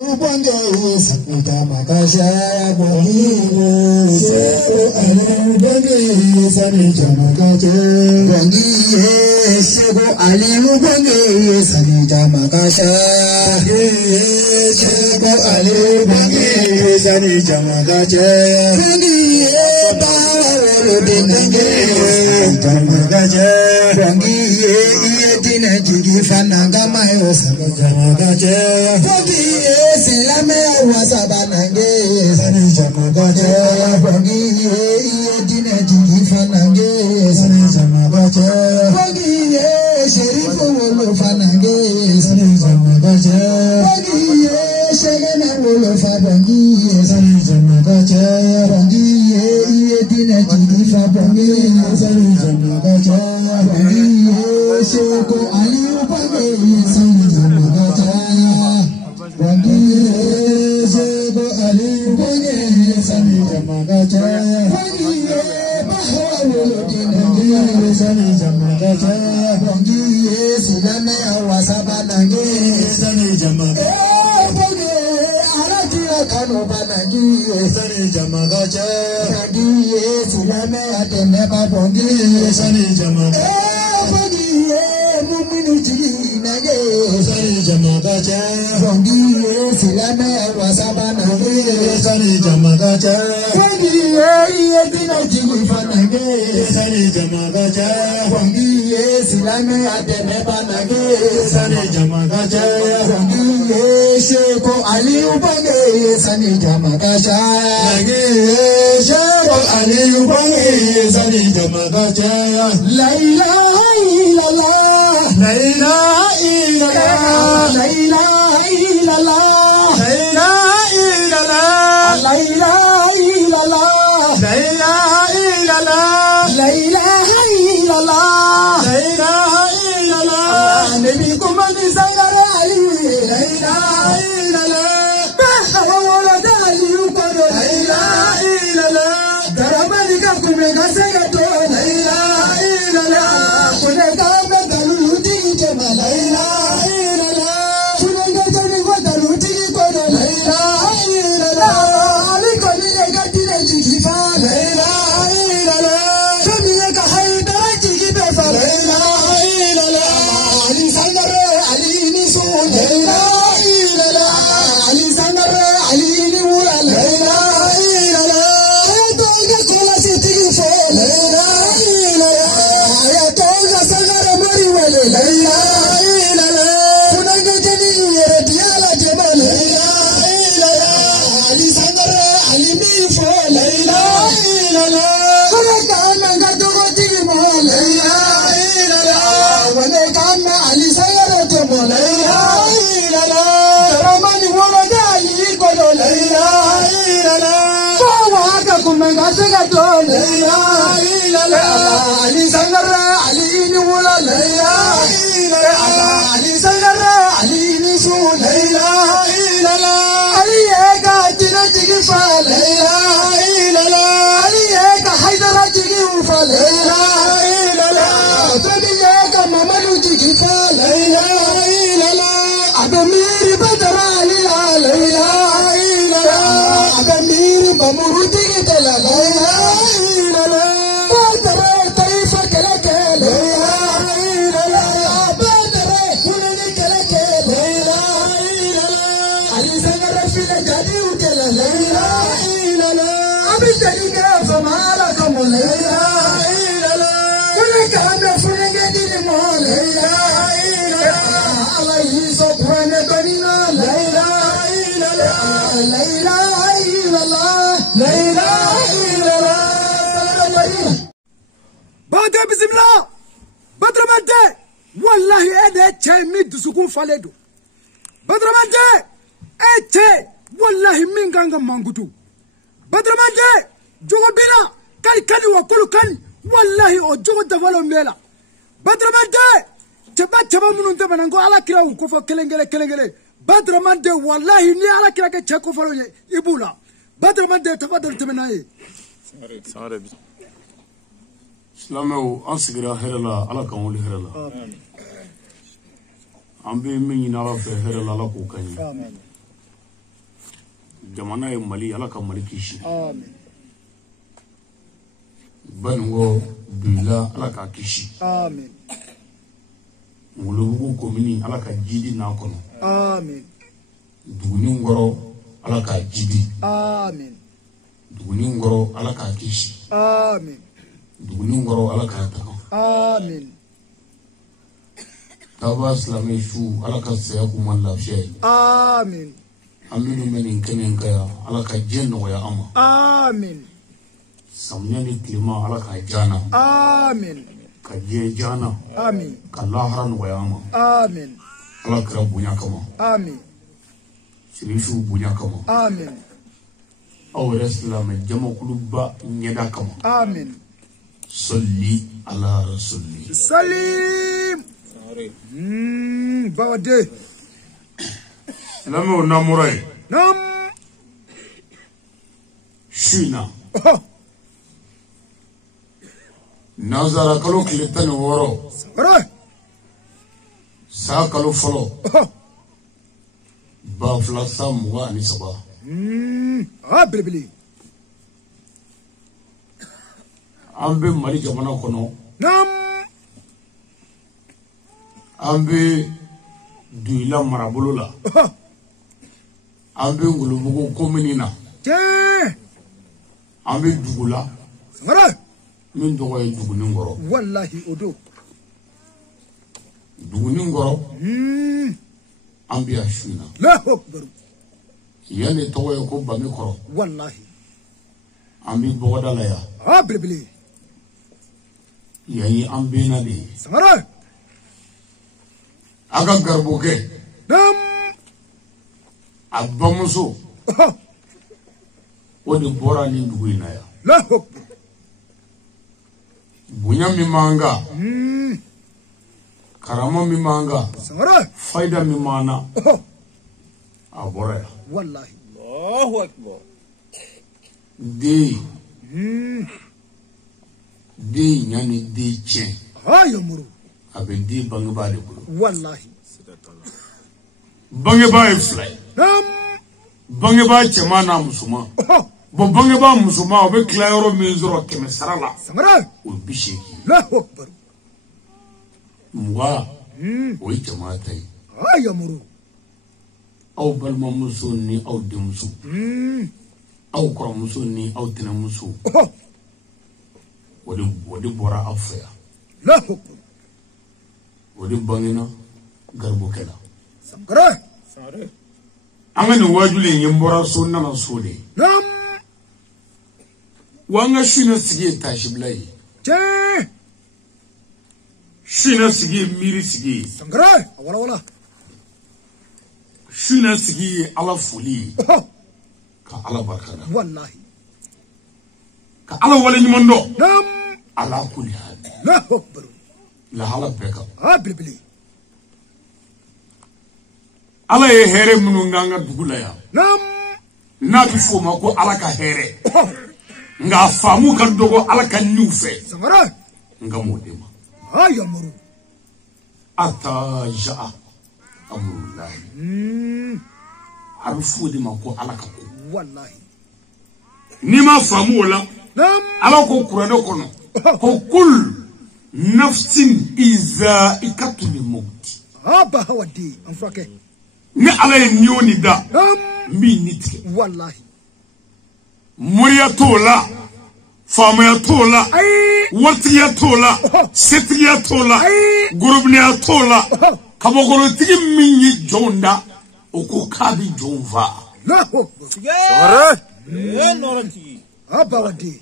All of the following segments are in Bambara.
Bonge sapita makasha bongi sebo ale bongi sanija makache bongi sebo ale bongi sanija makasha sebo ale bongi sanija makache bongi bawo dinenge makache bongi dine jigi fananga mayo sanija makache bongi Silame wasabanange sanija makache bongi dine jigi fanange sanija makache bongi sherifu wolo fanange sanija makache bongi shegena wolo fanange sanija makache bongi dine jigi fanange sanija makache bongi sheko aliu bongi sanija makache bongi sebo ali bongi sanija makache bongi bahawolo dinenge sanija makache bongi silame awasabanange sanija makache bongi aratira kano banange sanija makache bongi silame ateneba bongi sanija makache bongi muminu jinage sanija makache bongi silame wasabanange sanija makache bongi dina jigi fanange sanija makache bongi silame atenebanange sanija makache bongi sheko aliu bongi sanija makache sheko aliu bongi sanija makache la ilaha illallah la ilaha illallah la ilaha illallah La ilaha illallah La ilaha illallah La ilaha illallah La ilaha illallah Nabi kumani sangare ali La ilaha illallah Bahawala dali ukoro La ilaha illallah Daramani ka kumega segato La ilaha illallah Kuneka betalu yuti jema La ilaha illallah Kuneka jani wadalu tiki kono La ilaha illallah Ali sangara Ali ni wala la ilaha illallah Ali sangara Ali ni su la ilaha illallah Ali eka jina jigi fa la ilaha illallah Ali eka haidara jigi fa la ilaha illallah Tadi eka mamadu jigi fa la ilaha illallah Abamiri badara la ilaha illallah Abamiri bamuru jigi la ilaha illallah Bade bismillah Badramante wallahi ede che mi dusukun faledo Badramante eche wallahi minganga mangutu Badramante jogo bila kali wa kulu kali wallahi o jogo dawalo mela Badramante chaba mununte banango ala kira ko fo kelengele Badramante wallahi ni ala kira ke chako falo ibula Badramante tafadal temenaye sare Islamu asigira herala ala kan wuli herala amen. An bɛ min ɲini Ala fɛ hɛrɛ la Ala k'o k'an ye. jamana ye Mali ala ka Mali kisi amen bango bila ala ka kisi amen Ngolobugu komini ala ka jidi na kono amen duguni ngoro ala ka jibi amen duguni ngoro ala ka kisi amen duguni ngoro ala ka ta amen Taba Islami shu ala ka saya kuma lafiya amen aminu menin kenen kaya ala ka jenno ya ama amen samnya ni klima ala ka jana amen ka je jana amen ka lahran wa ya ama amen ala ka bunya kama amen shirishu bunya kama amen awre Islam jama kuluba nyeda kama amen salli ala rasuli salim bawade lamo namurai nam shina nazara kalo kilitani woro sare sa kalo folo ba flasa muwa ni saba bilibili ambe Mali jamana kono nam ambe duila marabolo la ambe Ngolobugu komini na ambe dugula sare min dogo ye duguni ngoro wallahi odo duguni ngoro ambe ashuna la akbar yani togo ye ko bami koro wallahi ambe bogoda la ya bilibili yayi ambe na de sare aga garboke nam abamuso wodi bora ni duguina ya la akbar bunya mi manga karama mi manga sare faida mi mana abora ya wallahi Allahu akbar de nyani de chen yamuru abe de bangba de bulu wallahi bangba e fly nam bangba chema na musuma bo bangba musuma obe klayoro menzoro keme sarala sare o bisheki la akbar muwa o chema tai yamuru aw balma muso ni aw demuso aw kora muso ni aw tena muso wodi bora afya la akbar wodi bangina garbo kala sare anga ni wajuli nyimbora so na so de nam wanga shina sige tashi blai shina sige miri sige sangare wala shina sige ala fuli ka ala barkada wallahi ka ala wala nyimondo nam ala kulli hal la akbar la hala beka bilibili ala ye here munu nganga dugula ya nam na bi fo ma ko ala ka here nga famu kan dogo ala kan nyufe sangare nga modema yamuru ata jaa amrullah arufu de ma ko ala ka ko wallahi ni ma famu wala nam ala ko kurado kono ko kul nafsin iza ikatul maut bahawadi anfake ni ala ye nioni da nam mi nitke wallahi muriya tola famaya tola wartiya tola setriya tola gurubniya tola kabogoro tigi minyi jonda oko kabi jonva la akbar sare noranti bahawadi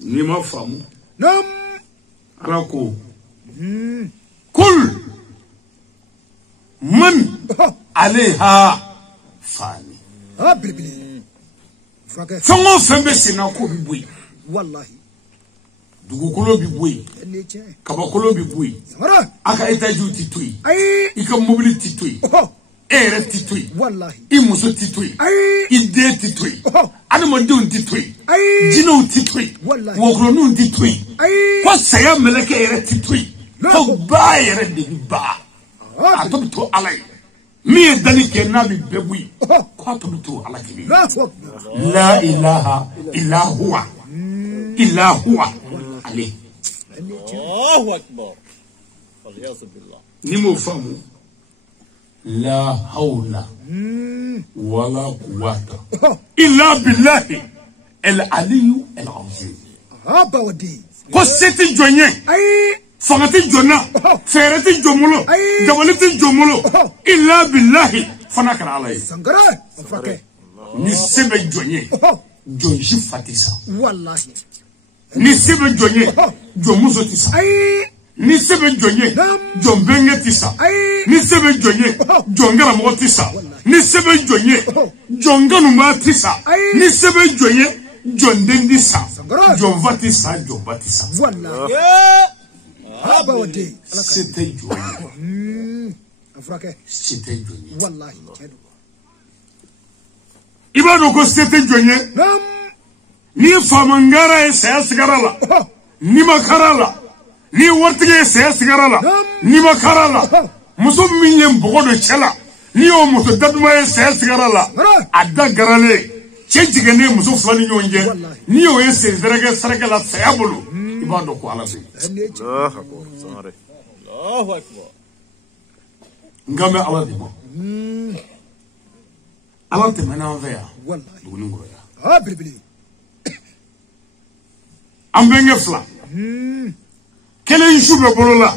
ni ma famu nam ala ko kul man alaiha fani bilibili frake fongo fembe sina ko bi boy wallahi dugukolo bi boy leche kabakolo bi boy sangare aka etaju titui ika mobili titui ere titui wallahi imuso titui ide titui animodun titui jino titui wallahi wokronu titui ko saya meleke ere titui ko ba ere de ba atobi to alai مية دانيك النبي ببوي قاتلتو على كبير لا إله إلا هو إلا هو عليه الله أكبر والعياذ بالله نمو فهمو لا حول ولا قوة إلا بالله العلي العظيم هابا ودي قصتي جوني فغتي جونا فيرتي جومولو جوالتي جومولو إلا بالله فناكر عليه سنغرا أفرك نسيب جوني جونشي فاتيسا والله نسيب جوني جوموزو تيسا نسيب جوني جومبنجة تيسا نسيب جوني جونغرا مو تيسا نسيب جوني جونغانوما تيسا نسيب جوني جوندنديسا جوفاتيسا جوباتيسا والله هابا ودي c'était Johnny أفرك c'était Johnny والله ibado ko c'était Johnny ni famangara esa sigarala ni makarala ni wartige esa sigarala ni makarala muso minye mbogo chela ni o muso daduma esa sigarala adda garale chejigene muso flani nyonje ni o esa zerega saragala sayabulu ibado ko alabe الله أكبر ngame aladimo alante manavea والله duningoroya ها بربلي ambenge fla kele yishube bolola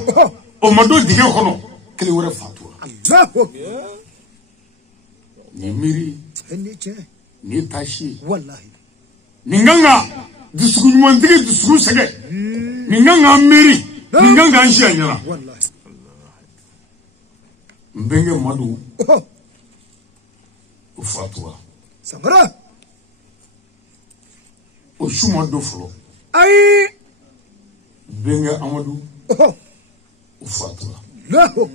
o mado dige kono kele wore fatura الله أكبر ni miri هني ni tashi والله ninganga disugu nyumandige disugu sege ninganga miri ninganga anshiyanyana والله mbenge madu o fatura سنغرا o shuma do flo أي benge amadu o fatura لا أكبر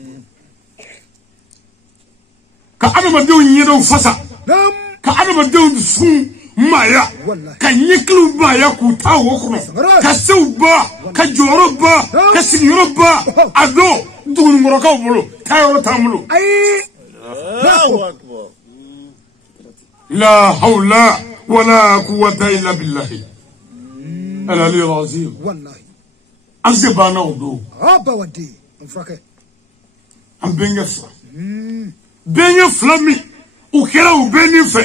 ka adama dew nyedo fasa نعم ka adama dew sun maya والله ka nyeklu ba ya ku tawo kono ka sewba ka joroba ka sigoroba ado dugun ngoroka bolo tayo tamulo أي الله أكبر لا حول ولا قوة إلا بالله العلي العظيم والله أزبانا ودو هابا ودي أفرك أم بينفلا بينفلامي وكلا وبيني في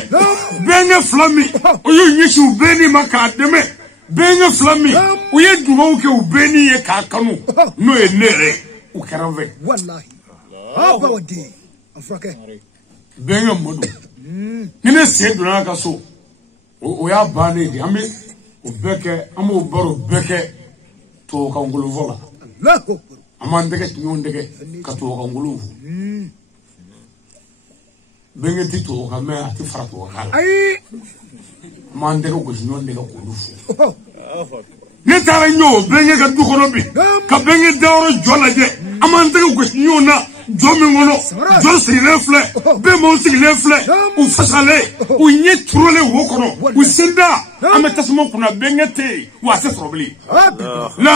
بينفلامي وينيشي وبيني مكادمي بينفلامي ويدوك وبيني يكاكانو نو ينيري وكلا في والله هابا ودي أفرك بينمودو nene seduna ka so o ya bane di ambe o beke amo baro beke to ka ngulu vola الله أكبر amandege nyondege ka to ka ngulu benge ti to ka me ati fara to ka أي amandege ko nyondege ko lufu الله أكبر ne tara nyo benge ka du kono bi ka benge dawro jolaje amandege ko nyona jomi ngono jo sile fle be mo sile fle u fasale u nye trole wo kono u senda ametasmo kuna bengete wa se probli la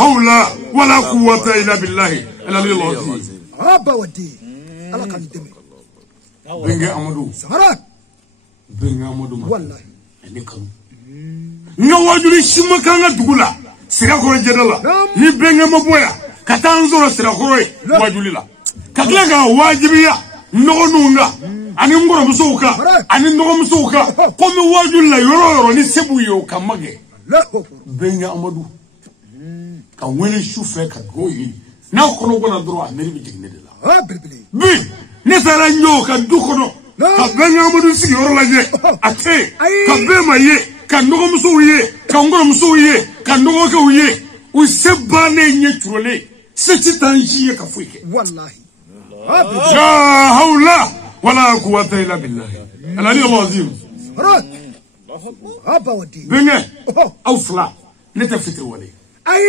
hawla wala quwwata illa billahi al-ali al-azim هابا ودي على كان دمي benge amadou سنغرا benge amadou والله ni kan nga wajuri shima kanga dugula sira ko jedala ni benge maboya katanzoro sira ko wajuli la kakla ga wajibiya nogo nunga ani ngoro musuka ani nogo musuka komi wajul la yoro ni sebu yo kamage الله أكبر benya amadu ka wele shufe ka goyi na kono gona dro ameri bi jigne de la ها بربلي bi ne sara nyo ka du kono ka benya amadu sigi yoro la je ate ka be maye ka nogo musu ye ka ngoro musu ye ka nogo ka uye u seba ne nye trole seti tanji ka fuike والله لا حول ولا قوة إلا بالله العلي العظيم سنغرا هابا ودي بني أو فلا نتفتر ولي أي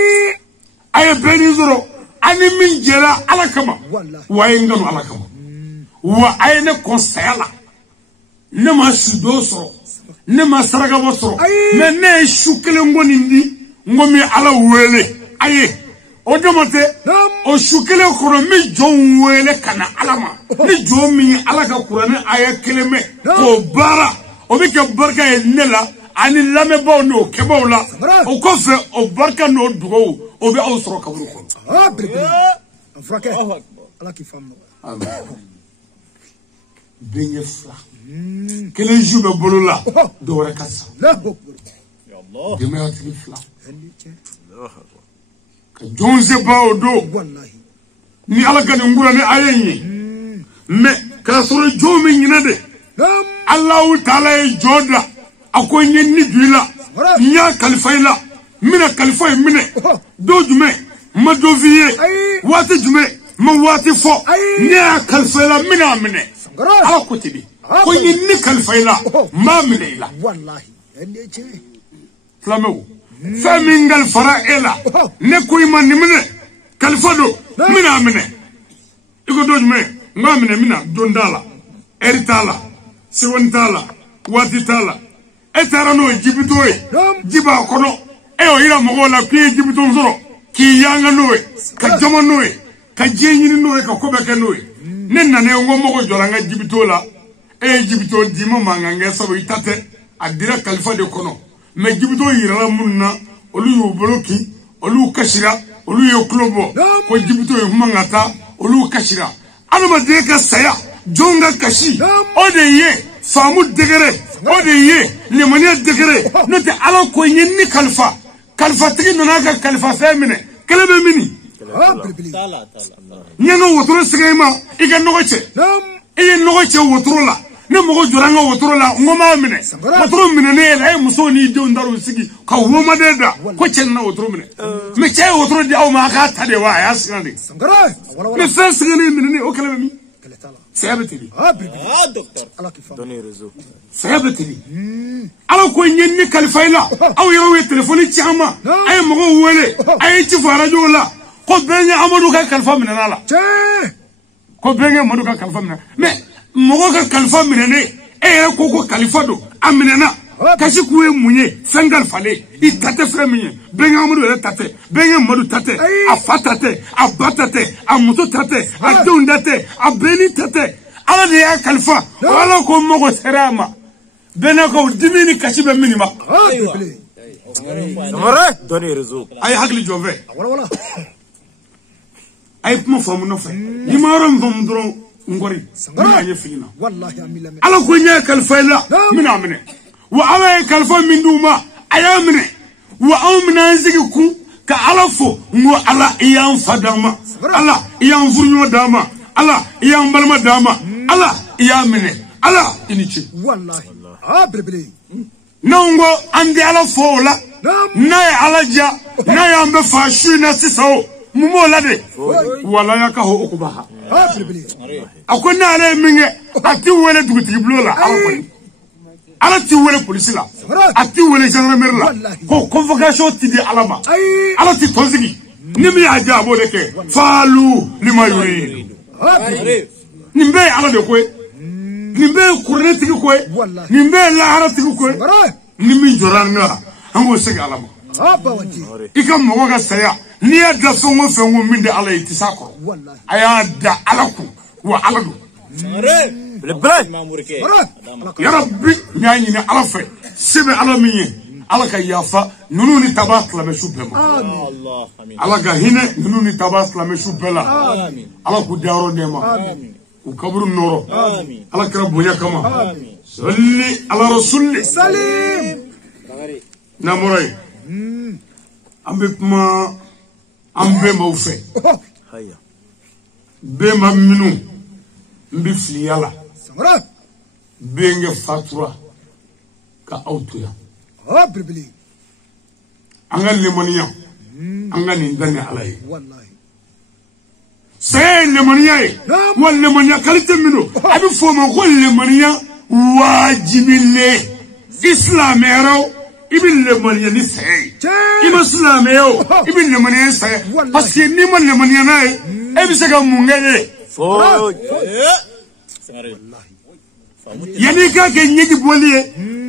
أي بني زرو أني من جلا على كما والله وين على كما وأين كونسيلا نما سدوسرو نما سرقة بسرو من شكل ngoni ndi ngomi ala wele aye o damate o shukele koro mi jon wele kana alama ni jon mi ala ka Qur'an aya keleme ko bara o bi ke barka e nela ani lame baw no ke baw la o ko fe o barka no dugo o bi aw soro kaburu ko afrake ala ki famno benye fla kelen jube bolola do wara kassa la hokbo Ya Allah. de me ati fla ka jonze baw do wallahi ni ala kan ngura ni ayenyi me ka soro jomi nyina de Allah ta'ala joda akoy ni duila nya kalifayla mina kalifay mine do jume ma do viye wati jume ma wati fo nya kalifayla mina mine ala ko tibi ko ni kalifayla ma mine ila wallahi endeche flamew famingal fara ela ne ko iman ni mine kalifado mina mine iko do jume ma mine mina dondala eritala siwantala watitala etarano jibitoy jiba kono e o ira mo la ki jibiton zoro ki yanga nowe ka jama nowe ka jenyini nowe ka kobeke nowe nenna ne ngo mo ko joranga jibitola e jibito dimo manganga sabo itate adira khalifa de kono me jibito yira munna olu yu boloki olu kashira olu yo klobo ko jibito yu mangata olu kashira alama de ka saya jonga kashi o de ye famu degere o de ye lemania degere note ala ko ni kalfa tigi nana ka kalfa femine kelebe mini Tala. nyanga wotoro sigema iga nogoche nogoche wotoro la ne mogo joranga wotoro la ngoma mine wotoro mine ne la muso ni de ndaru sigi ka woma de da ko chenna wotoro mine me che wotoro di aw ma ka tade wa ya sinande sangara me fe sigene mine ne o kelebe mi keletala sebeteli Doctor. ala ki famno sebeteli ala ko nyenni kalfayla aw yawe telefoni chama ay mogo wele ay ci farajo la ko benye amadou ka kalfa mine la che ko benye amadou ka kalfa mine mais mogo ka kalfa mine ne e ko kalfa do aminana kasi kuwe munye fengal fale itate freminye benye amadou le tate benye amadou tate a fatate a batate a muto tate a dundate a beni tate ala de ya kalfa wala ko mogo serama bena ko dimini kasi be minima Samara. Doni rezo. ay hagli jove wala ay kuma famu no fe ni maram fam dron ngori mina ye fina wallahi amila ala ko nya kalfayla mina mine wa ala kalfa min duma ayamine wa amna zigiku ka alafo ngo ala iyan fadama ala iyan furnyo dama ala iyan balma dama ala iyamine ala inichi wallahi brebele nango andi ala fola na ala ja na yambe fashu na sisawo mumo lade wala yaka ho okubaha brebele akonna ala minge ati wele duguti blola ala ti wele police la ati wele gendarmerie la ko convocation ti di alama ala ti tozigi nimi aja bo deke falu limayuri nimbe ala de ko nimbe kurne tigi ko nimbe la ara tigi ko nimi joranga ango sega alama bawati ikam mo ga saya ni da songo fengo minde ala itisako wallahi aya da alaku wa aladu ya rabbi nyani ni alafe sebe alamiye alaka yafa nunu ni tabak la meshubema Allah. Amin. alaka hine nunu ni tabak la meshubela Amin. alaku daro nema ukaburu noro Amin. alaka rabuya kama salli ala rasulli salim namurai ambe kuma ambe maufe Haya. be maminu mbi fliyala sangara benge fatura ka autuya brebele anga lemoniya anga nindane alaye wallahi say lemoniya wal lemoniya kalite mino abi foma ko lemoniya wajibile islamero ibil lemoniya ni say ibo islamero ibil lemoniya say parce que ni man lemoniya na e bi sega mungere Foj. yani ka ke nyigi boliye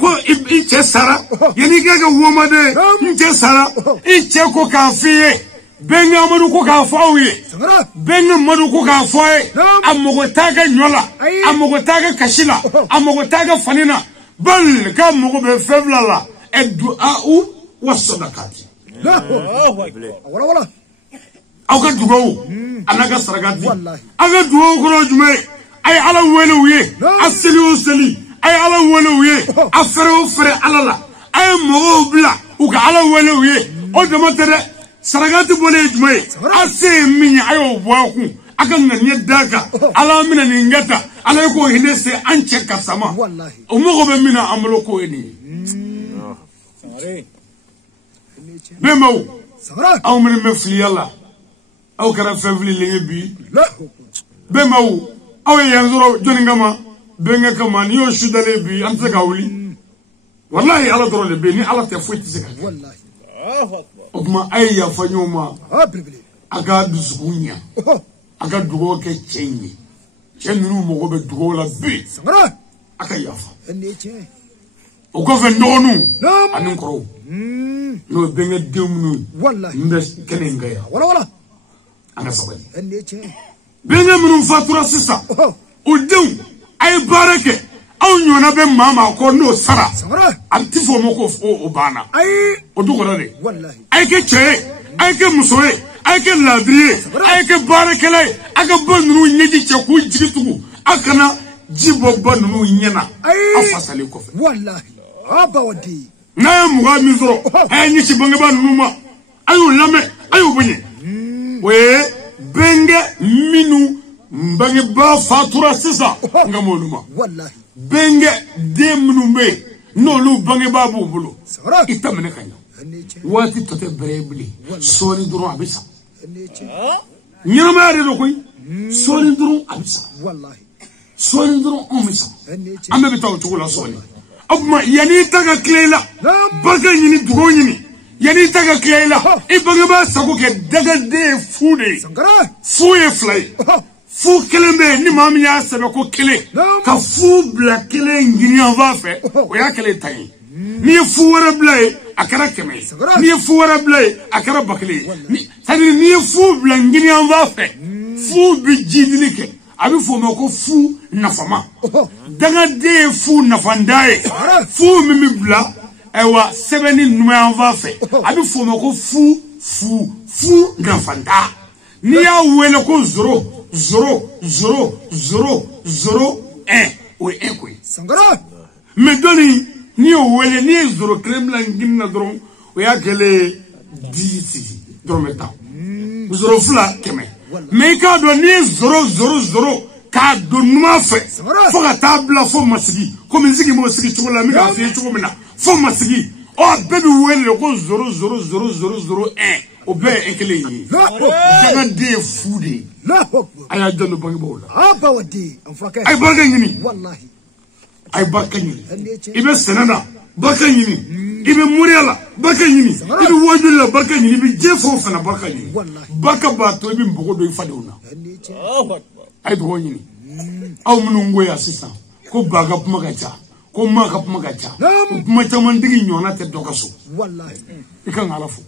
ko iche sara yani ka ke womade iche sara iche ko kafiye benga amadu ko ka faawe benga madu ko ka faawe amogo taga nyola amogo taga kashila amogo taga fanina bal ka mogo be febla la eddu'a wa sadaqati wala aga dugo anaga saragati aga dugo ko jume ay ala wele wiye asli usli ay ala wele wiye afere fere alala ay mogo bla uga ala wele wiye o de matere saragati bole jume ase minya ayo bwaku aga nganye daga ala mina ningata ala ko hinese anche kasama o mogo be mina amlo ko eni bemo aw min mefli yalla aw kara fevli lingebi bemo aw yanzuro joningama benga kama ni yo shudale bi amse kawli wallahi ala dorole be ni ala te fuiti sika wallahi okuma ay ya fanyoma aga dusugunya aga dugo ke chenyi chenu mo go be dugo la bi aka yafa o ko fe nonu anin koro no benga demnu wallahi mbes kenenga ya wala anga sabani benga munu fatura sisa o dew ay barake aw nyona be mama ko no sara antifo moko o bana o dugora de wallahi ay ke che ay ke musoye ay ke ladriye ay ke barake lay aga bonu nyeji che ko jigitugu akana jibo bonu nyena afasale ko fe wallahi abawdi na muga mizro ay ni ci banga banu ma ayu lame ayu bunye we benga minu mbange ba fatura sisa ngamonuma wallahi benga demnu me no lu bange ba bubulo itamene kanyo wati tote brebli soni duro abisa nyama re do koy soni duro abisa wallahi soni duro omisa ambe bitaw tugula soni abma yani taga klela baga nyini dugo nyini yani taga klela ibange ba sago ke daga de fude fuye fly fu kelembe ni mami ya sebe ko kele ka fu bla kele ngini ava fe o ya kele tay ni fu wara bla akara keme ni fu wara bla akara bakle ni tani ni fu bla ngini ava fe fu bi jidini ke abi fu mo ko fu nafama daga de fu nafandae fu mimi bla ewa sebeni numa ava fe abi fu mo ko fu nafanda ni ya wele ko 0 o ekwe sangara me doni ni o wele ni 0 kremla ngina dron o ya kele 10 dron meta 0 fla keme me ka do ni 0 ka do numa fe fo ka tabla fo masigi ko mizigi mo sigi chugola mi ka fe chugomina fo masigi o bebi wele ko 0 o be ekele yi daga de fude aya jando bangi bola abawdi amfaka ay barka nyini wallahi ay barka nyini ibe senana barka nyini ibe muriala barka nyini ibe wajula barka nyini ibe jefo fana barka nyini barka ba to ibe mbogo do ifadewna ay do nyini aw munungo ya sisa ko baga puma gacha ko maka puma gacha puma taman digi nyona te dokaso wallahi ikan alafu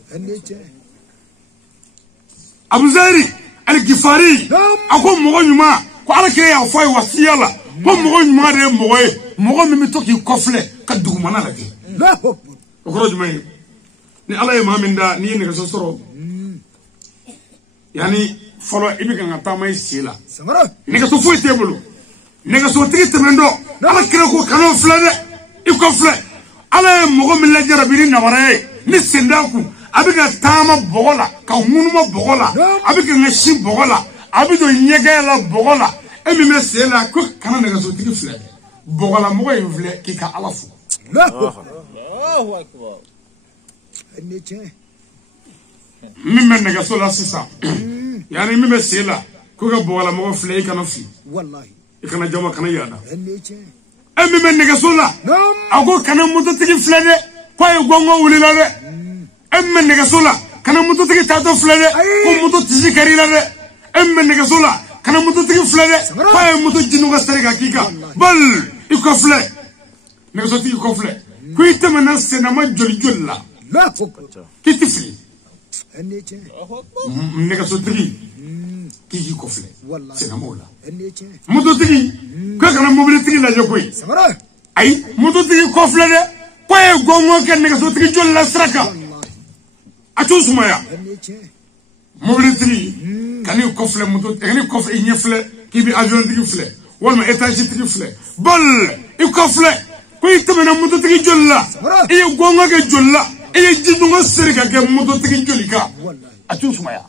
Abu Zairi al-Gifari ako mogo nyuma ko ala ke ya fay wasiya la ko mogo nyuma de mogo mi to ki kofle ka dugumana la ke ko rojumay ni ala e maminda ni ne so soro yani folo ibi kan ta may sila ne ka so fo tebulu ne ka so tigi temendo ala kire ko kanu flade i kofle ala mogo mi la jarabiri na warae ni sendaku abiga tama bogola ka munuma bogola abiga ngashi bogola abido nyegela bogola emi mesela ko kana daga so tigi fle bogola mo e vle ki ka alafu Allahu akbar mimme daga so la sisa yani mimme sela ko ga bogola mo fle kana fi wallahi kana jama kana yada emi men daga so la ago kana mo to tigi fle de ko e gongo wuli la de emme nega sola kana muto tigi tato flade ko muto tisi kari la de emme nega sola kana muto tigi flade ko e muto jinu ga serega kika bal iko fle nega so tigi ko fle ko itama na sena ma joli jolla la kiti fli nɛgɛso tigi k'i k'i kɔfilɛ senamo la moto tigi k'a kana mobili tigi lajɛ koyi ayi moto tigi kɔfilɛ dɛ ko ye gɔngɔn kɛ nɛgɛso tigi joli la sira kan a t'o sumaya mobili tigi kan'i kɔfilɛ moto kan'i kɔfilɛ i ɲɛ filɛ k'i bɛ avion tigi filɛ walima étage tigi filɛ bol i kɔfilɛ ko i tɛmɛna moto tigi joli la i ye gɔngɔn kɛ joli la i ye jidungo seri ka kɛ moto tigi joli kan a t'o sumaya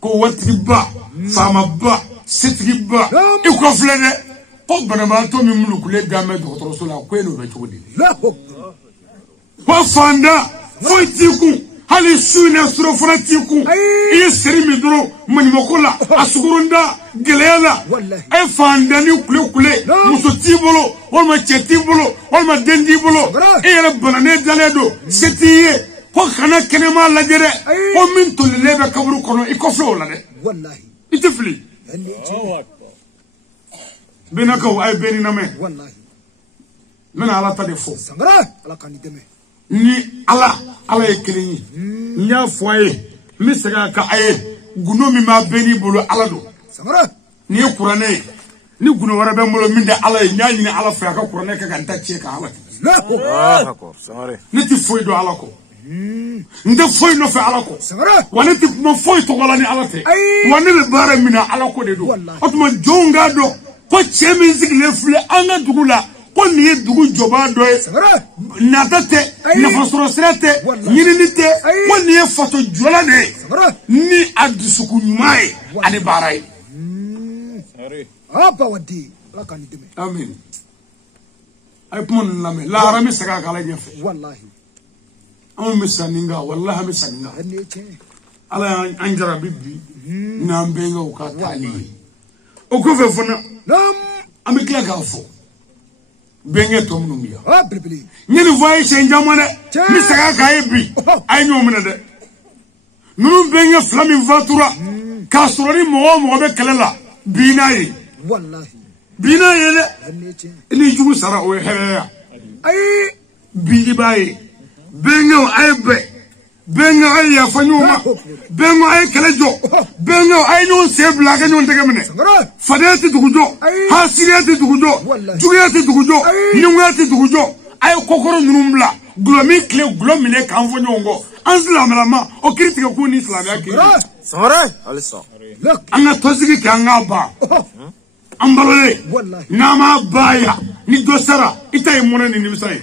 ko waritigiba faamaba setigiba i kɔfilɛ dɛ ko banabaatɔ min mulukulen dalen bɛ dɔgɔtɔrɔso la ko e n'o bɛ cogo di ko fanda foyi t'i kun hali su in na surafana t'i kun i ye seri min dɔrɔn maɲumako la a suguronda gɛlɛya la e fanda ni kule muso t'i bolo walima cɛ t'i bolo walima den t'i bolo e yɛrɛ bananen dalen don se t'i ye ko kana kɛnɛma lajɛ dɛ ko min tolilen bɛ kaburu kɔnɔ i kɔfilɛ o la dɛ i tɛ fili benakaw a ye bɛɛ ni lamɛn n bɛna ala ta de fɔ ni ala ye kelen ye n y'a fɔ a ye n bɛ segin a kan a ye gundo min b'a bɛɛ n'i bolo ala don ni ye kuranɛ ye ni gundo wɛrɛ bɛ n bolo min tɛ ala ye n y'a ɲini ala fɛ a ka kuranɛ kɛ ka n ta tiɲɛ ka ala kɛ ne tɛ foyi dɔn ala kɔ n tɛ foyi nɔfɛ ala kɔ wa ne tɛ kuma foyi tɔgɔ la ni ala tɛ wa ne bɛ baara min na ala ko de don o tuma jɔnw k'a dɔn ko cɛ min sigilen filɛ an ka dugu la ko nin ye dugu jɔbaa dɔ ye nata tɛ nafasɔrɔ sira tɛ ɲinini tɛ ko nin ye faso jɔla de ye ni a dusukun ɲuman ye ani baara ye amin a ye kuma ninnu lamɛn lahara bɛ segin a kan ala ɲɛfɛ anw bɛ sanni kan walahi an bɛ sanni kan ala y'an jarabi bi n'an bɛnkɛw ka taali ye o kɔfɛ fana an bɛ tila k'a fɔ bɛnkɛ tɔ minnu bɛ yan n ye nin fɔ a ye siɲɛ caman dɛ n bɛ segin a kan a ye bi a ye ɲɔgɔn minɛ dɛ ninnu bɛnkɛ fila min fatura k'a sɔrɔ ni mɔgɔ o mɔgɔ bɛ kɛlɛ la bi n'a ye dɛ ni jugu sara o ye hɛrɛya bi i b'a ye bɛnkɛw a ye bɛn bɛnkɛw a ye yafa ɲɔgɔn ma bɛnkɛw a ye kɛlɛ jɔ bɛnkɛw a ye ɲɔgɔn sen bila a ka ɲɔgɔn tɛgɛ minɛ fadenya tɛ dugu jɔ hasidiya tɛ dugu jɔ juguya tɛ dugu jɔ ɲɛngoya tɛ dugu jɔ a ye kɔkɔrɔ ninnu bila gulɔ min tile gulɔ minɛ k'an fɔ ɲɔgɔn kɔ an silamɛlama o kiiri tigɛ k'u ni silamɛya kiri an ka tɔnsigi kɛ an k'a ban an balolen n'an m'a ban yan ni dɔ sara i ta ye mɔnɛ ni nimisa ye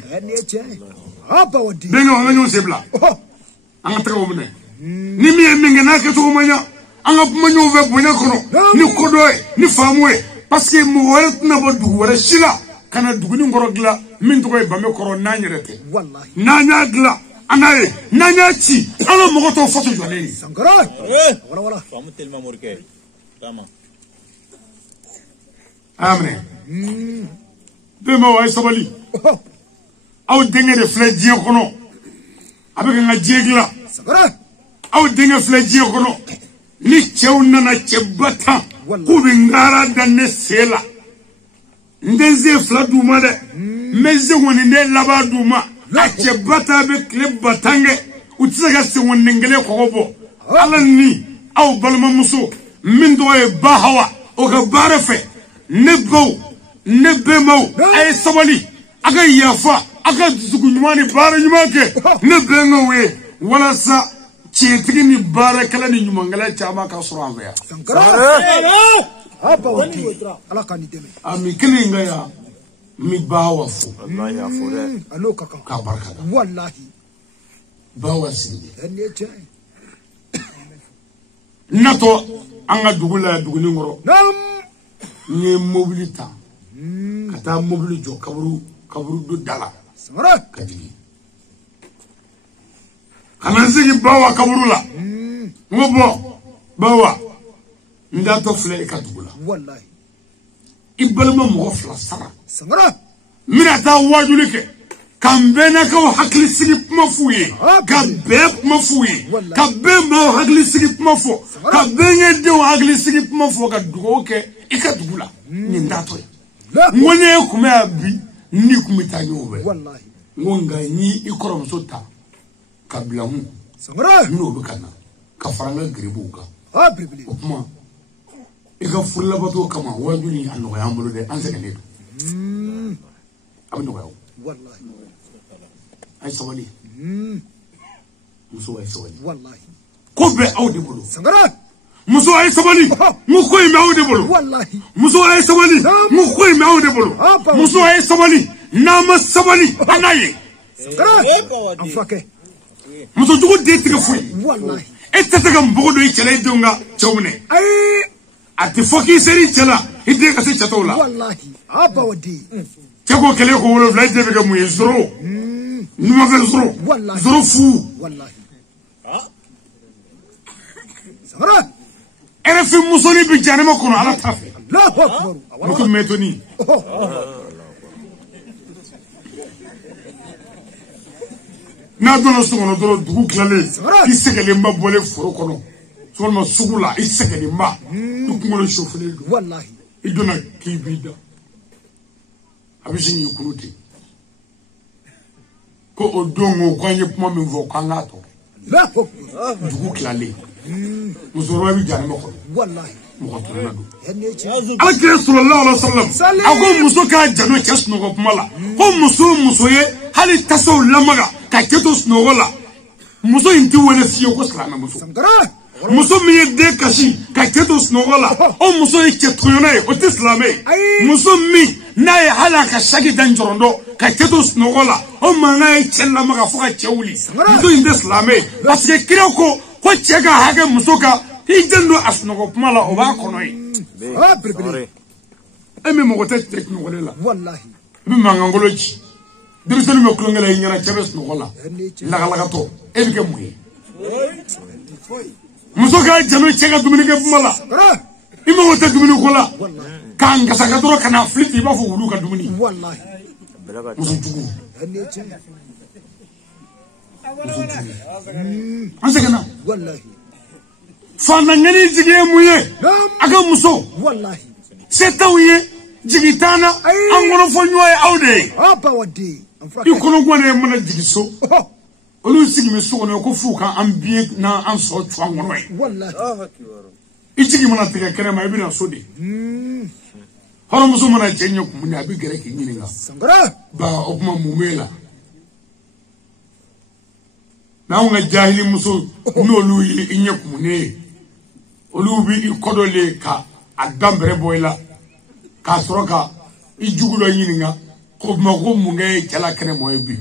bɛnkɛw an ka ɲɔgɔn sen bila an ka taga o minɛ ni min ye min kɛ n'a kɛcogo ma ɲa an ka kuma ɲɔgɔn fɛ bonya kɔnɔ ni ko dɔ ye ni faamu ye parce que mɔgɔ wɛrɛ tɛna bɔ dugu wɛrɛ si la ka na duguni kɔrɔ dilan min tɔgɔ ye banbe kɔrɔ n'an yɛrɛ tɛ n'an y'a dilan an n'a ye n'an y'a ci an ka mɔgɔ tɔw faso jɔlen ye a y'a minɛ bɛnbaw a ye sabali aw denkɛ de filɛ diɲɛ kɔnɔ a bɛ ka n ka diɲɛ dilan aw denkɛ filɛ diɲɛ kɔnɔ ni cɛw nana cɛba tan k'u bɛ ngara da ne sen la n tɛ n sen fila d'u ma dɛ n bɛ n sen kɔni n tɛ laban d'u ma a cɛba tan bɛ tile ba tan kɛ u tɛ se ka senkoden kelen kɔgɔ bɔ ala ni aw balimamuso min tɔgɔ ye ba hawa o ka baara fɛ ne baw ne bɛnbaw a ye sabali a ka yafa a ka dusukun ɲuman ni baara ɲuman kɛ ne bɛnkɛw ye walasa tiɲɛtigi ni baarakɛla ni ɲumankɛla caman ka sɔrɔ an fɛ yan. Ami kelen in ka yan n bɛ Bawa fo k'a barika da Bawa Sidibe n natɔ an ka dugu la duguni kɔrɔ n ye mobili ta ka taa mobili jɔ kaburu do da la ka jigin ka na n sigi Bawa kaburu la n ko bɔn Bawa n datɔ filɛ i ka dugu la i balima mɔgɔ fila sara n bɛna taa wajuli kɛ ka n bɛnnakaw hakili sigi kuma f'u ye ka bɛn kuma f'u ye ka bɛnbaw hakili sigi kuma fɔ ka bɛnkɛdenw hakili sigi kuma fɔ ka dugawu kɛ i ka dugu la nin datɔ ye n ko ne ye kun bɛ yan bi ni kun bɛ taa ɲɔgɔn fɛ n ko nka n y'i kɔrɔmuso ta ka bila mun sangara n'o bɛ ka na ka fara n ka garibuw kan o kuma i ka furulabato kama wajuli a nɔgɔya an bolo dɛ an sɛgɛnnen don a bɛ nɔgɔya o a ye sabali muso a ye sabali ko bɛɛ aw de bolo muso a ye sabali n ko ko in bɛ aw de bolo muso a ye sabali n ko ko in bɛ aw de bolo muso a ye sabali n'a ma sabali a n'a ye muso jugu den tigɛ foyi e tɛ se ka npogo don i cɛla i denw ka cɛw minɛ a tɛ fɔ k'i sera i cɛ la i den ka se cɛ tɔw la cɛ ko kɛlɛ ko 7 i den bɛ kɛ mun ye zoro numafɛ zoro fu RFI musoni bi janema kono ala ta fɛ muso mɛtoni n'a donna so kɔnɔ dɔrɔn dugu tilalen i sɛgɛnlenba bɔlen foro kɔnɔ sɔgɔma sugu la i sɛgɛnlenba i kunkolo sofelen don i donna k'i b'i da a bɛ sin k'i kuru ten ko o don o ko an ye kuma min fɔ k'an k'a tɔ dugu tilalen musokɔrɔba bɛ janema kɔnɔ mɔgɔ tunana don alakira sallallahu alaihi wasallam a ko muso k'a jano cɛ sunɔgɔ kuma la ko muso ye hali tasaw lamaga ka cɛ to sunɔgɔ la muso in tɛ wele fiyewu ko silamɛ muso min ye den kasi ka cɛ to sunɔgɔ la o muso ye cɛ tɔɲɔna ye o tɛ silamɛ ye muso min n'a ye hali a ka saki da njɔrɔndɔ ka cɛ to sunɔgɔ la o mankan ye cɛ lamaga fo ka cɛ wuli muso in tɛ silamɛ ye parce que kira ko cɛ ka hakɛ muso kan i den don a sunɔgɔ kuma la o b'a kɔnɔ ye e min mɔgɔ tɛ cɛ sunɔgɔlen la i bɛ mankankolo ci denmisɛnnin bɛ kulonkɛ la i ɲɛna cɛ bɛ sunɔgɔ la lagalagatɔ e bɛ kɛ mun ye muso k'a jano cɛ ka dumuni kɛ kuma la i mago tɛ dumuni ko la k'a ngasaka dɔrɔn ka n'a fili ten i b'a fɔ wulu ka dumuni muso jugu an sɛgɛnna fandankɛni jigi ye mun ye a ka muso se t'aw ye jigi t'an na an kɔnɔfɔ ɲɔgɔn ye aw de ye i kɔnɔguwan de mana jigi so olu sigi bɛ so kɔnɔ ko f'u ka an biye n'an sɔrɔ cuwan kɔnɔ ye i jigi mana tigɛ kɛnɛ ma i bɛna so de hɔrɔnmuso mana cɛ ɲɛ kun a bɛ gɛrɛ k'i ɲininka ba o kuma mun b'e la n'anw ka jahili muso n'olu ye i ɲɛ kumunen ye olu bɛ i kɔdɔlen ka a danbɛrɛ bɔ i la k'a sɔrɔ ka i jugu dɔ ɲininka ko mun kɛ ye cɛla kɛnɛ mɔ ye bi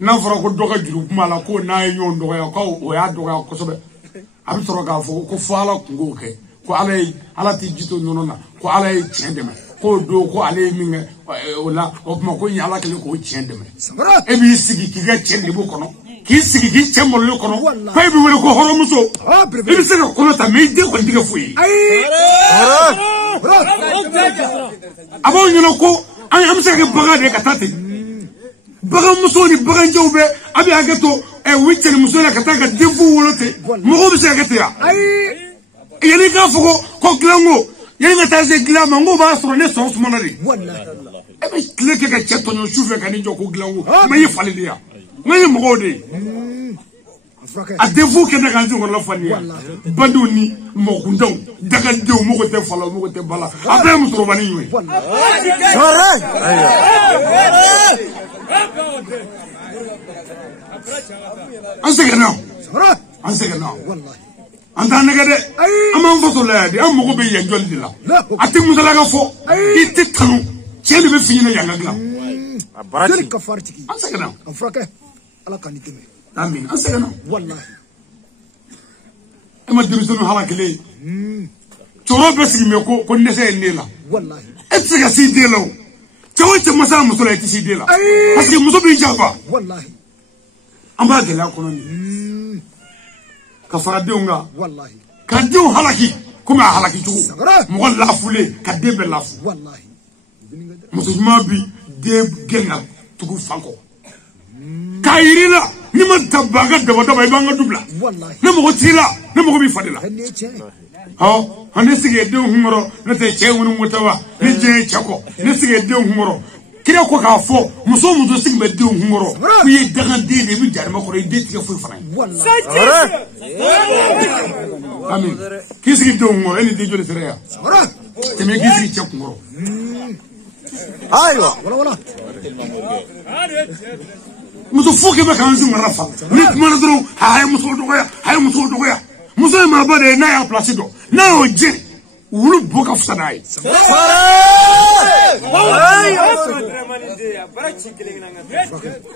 n'a fɔra ko dɔ ka juru kuma la ko n'a ye ɲɔgɔn dɔgɔya ko o y'a dɔgɔya kosɛbɛ a bɛ sɔrɔ k'a fɔ ko fo ala kun k'o kɛ ko ala tɛ ji to nɔnɔ na ko ala ye tiɲɛ dɛmɛ k'o don ko ale ye min kɛ o la o tuma ko ɲɛ ala kɛlen k'o tiɲɛ dɛmɛ e b'i sigi k'i ka cɛ lebu kɔnɔ k'i sigi k'i cɛ malolen kɔnɔ ko e bɛ wele ko hɔrɔnmuso i bɛ se ka kɔnɔ ta mais i den kɔni tɛ kɛ foyi ye a b'aw ɲɛna ko an bɛ se ka kɛ bagan de ye ka taa ten baganmuso ni baganjɛw bɛ a bɛ hakɛ to u cɛnimuso la ka taa ka denfu wolo ten mɔgɔw bɛ se ka kɛ ten yan yanni i k'a fɔ ko dilanko yanni ka taa se dilan ma n ko b'a sɔrɔ ne sɔn sumana de e bɛ tile kɛ ka cɛ tɔɲɔ su fɛ ka ne jɔ ko dilanko mais i ye fali de yan n ye mɔgɔw de ye a denfu kɛ ne kan se kɔnɔ fani yan badenw ni mɔkuntanw dagadenw mɔgɔ tɛ fala mɔgɔ tɛ bala a bɛɛ ye musokɔrɔbanin ye an sɛgɛnna an t'an nɛgɛ dɛ an b'an faso la yan de an mago bɛ yan jɔli de la a tɛ musalaka fɔ i tɛ tanu cɛ de bɛ fi ɲɛna yan ka dilan an sɛgɛnna amin an sɛgɛnna e ma denmisɛnninw halakilen cɛkɔrɔba bɛɛ sigi mɛ ko dɛsɛ ye ne la e tɛ se ka s'i den la o cɛ o cɛ ma se a muso la i tɛ s'i den la parce que muso b'i janfa an b'a gɛlɛya kɔnɔ nin ka fara denw kan ka denw halaki komi a halaki cogo mɔgɔ lafulen ka den bɛɛ lafu muso ɲuman bi den gɛn ka tugu fan kɔ k'a yiri la ni ma tabba ka daba i b'an ka du bila ne mɔgɔ t'i la ne mɔgɔ b'i fa de la ne sigi denw kun kɔrɔ ne tɛ cɛ ŋunu mɔtɛ wa ne diɲɛ cɛ kɔ ne sigi denw kun kɔrɔ kira ko ka fo muso muso sigbe de ngoro ku ye daga de de bi jarma ko de tige fu fana amin kisi de ngoro eni de jole sere ya teme kisi che ngoro ايوه ولا muso fuke be kan zuma rafa ni kuma dro hay muso dogoya muso ma bade na ya place do na o je wulu boka fsanai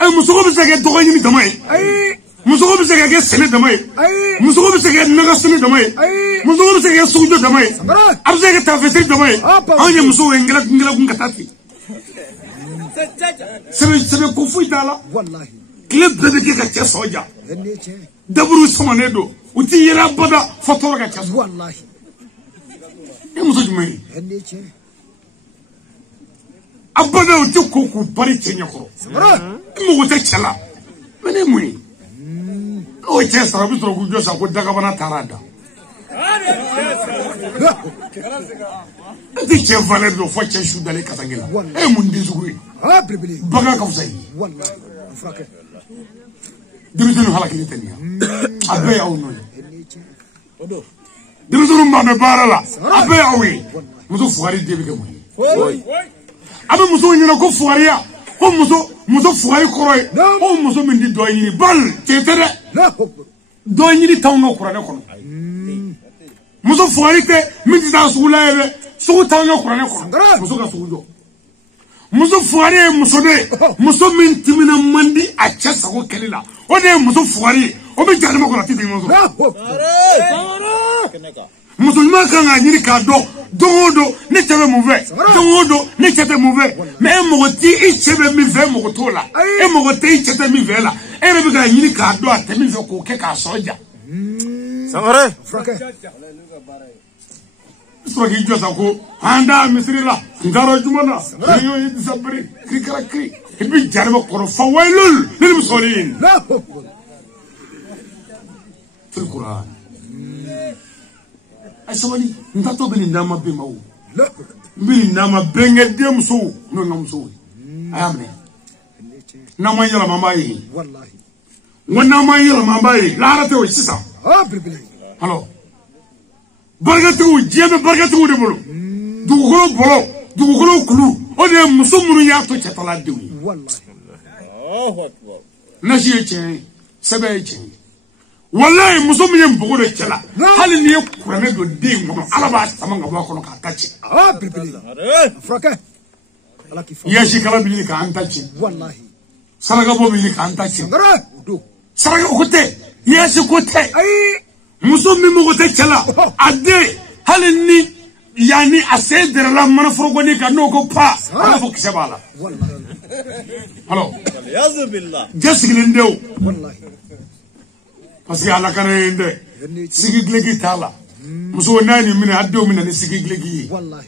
ay muso ko be sege dogoy ni damay muso ko be sege sene damay muso ko be sege naga sene damay muso ko be sege sujo damay ab sege tafsir damay anya muso ngala kun katati sebe ko fuitala والله clip de ke ka che soja daburu somane do uti yera bada foto ka che والله e muso jumai هنيتي abada uti ko ku bari tenya ko mo ko te chala mene mui o che sara bi tro ku jo sa ko daga bana tarada ti che valer do fo che shu dale katangila e mun dizugui بربلي baga ka fusai والله افرك dimitenu halakini tenia abe ya uno هنيتي dimitenu ma me barala abe ya wi muso fuari debi ke mui abe muso nyina ko fuariya ko muso fuari koroi ko muso min di do nyini bal tetere لا اكبر do nyini tawno kurane kono muso fuari ke min di da sugula ebe sugu tawno kurane kono muso ka sugu do muso fuari muso de muso min timina mandi a chesa ko kelila o de muso fuari o be jarima ko rati de muso لا اكبر muso ma kan ga nyiri ka do dodo ne chebe mouve dodo ne chebe mouve mais mo ti i chebe mi ve mo to la e mo te i chebe mi ve la e be ga nyiri ka do atemi ve ko ke ka soja سمره افرك so ki josa ko anda misri la ndaro jumana yo yi sabri krikara kri e bi jarima ko fa waylul lil musallin لا اكبر في القران asawani ndato bini ndama be mawu لا bini ndama benge demso no ngamso ayamne nama yala mama yi والله wana ma yala mama yi lara te o sisa بربلي halo bargatu jebe bargatu de bolo dugukolo kulu o de muso munu ya to chetala dewi والله الله اكبر nashi eche sebe eche wallahi muso mun mbugo de chela hali ni kurane do de ngono alaba samanga ba kono ka tachi بربلي افرك على كيف yashi kala bi ka antachi والله saraga bo bi ka antachi سمره ودو saraga kote yashi kote اي muso min mbugo de chela ade hali ni yani asedere la mana frogo ni ka no ko pa ala fo kisabala والله halo والعياذ بالله jasigin ndew والله parce que ala kana ende هنيتي sigi glegi tala muso nani min addo min ni sigi glegi والله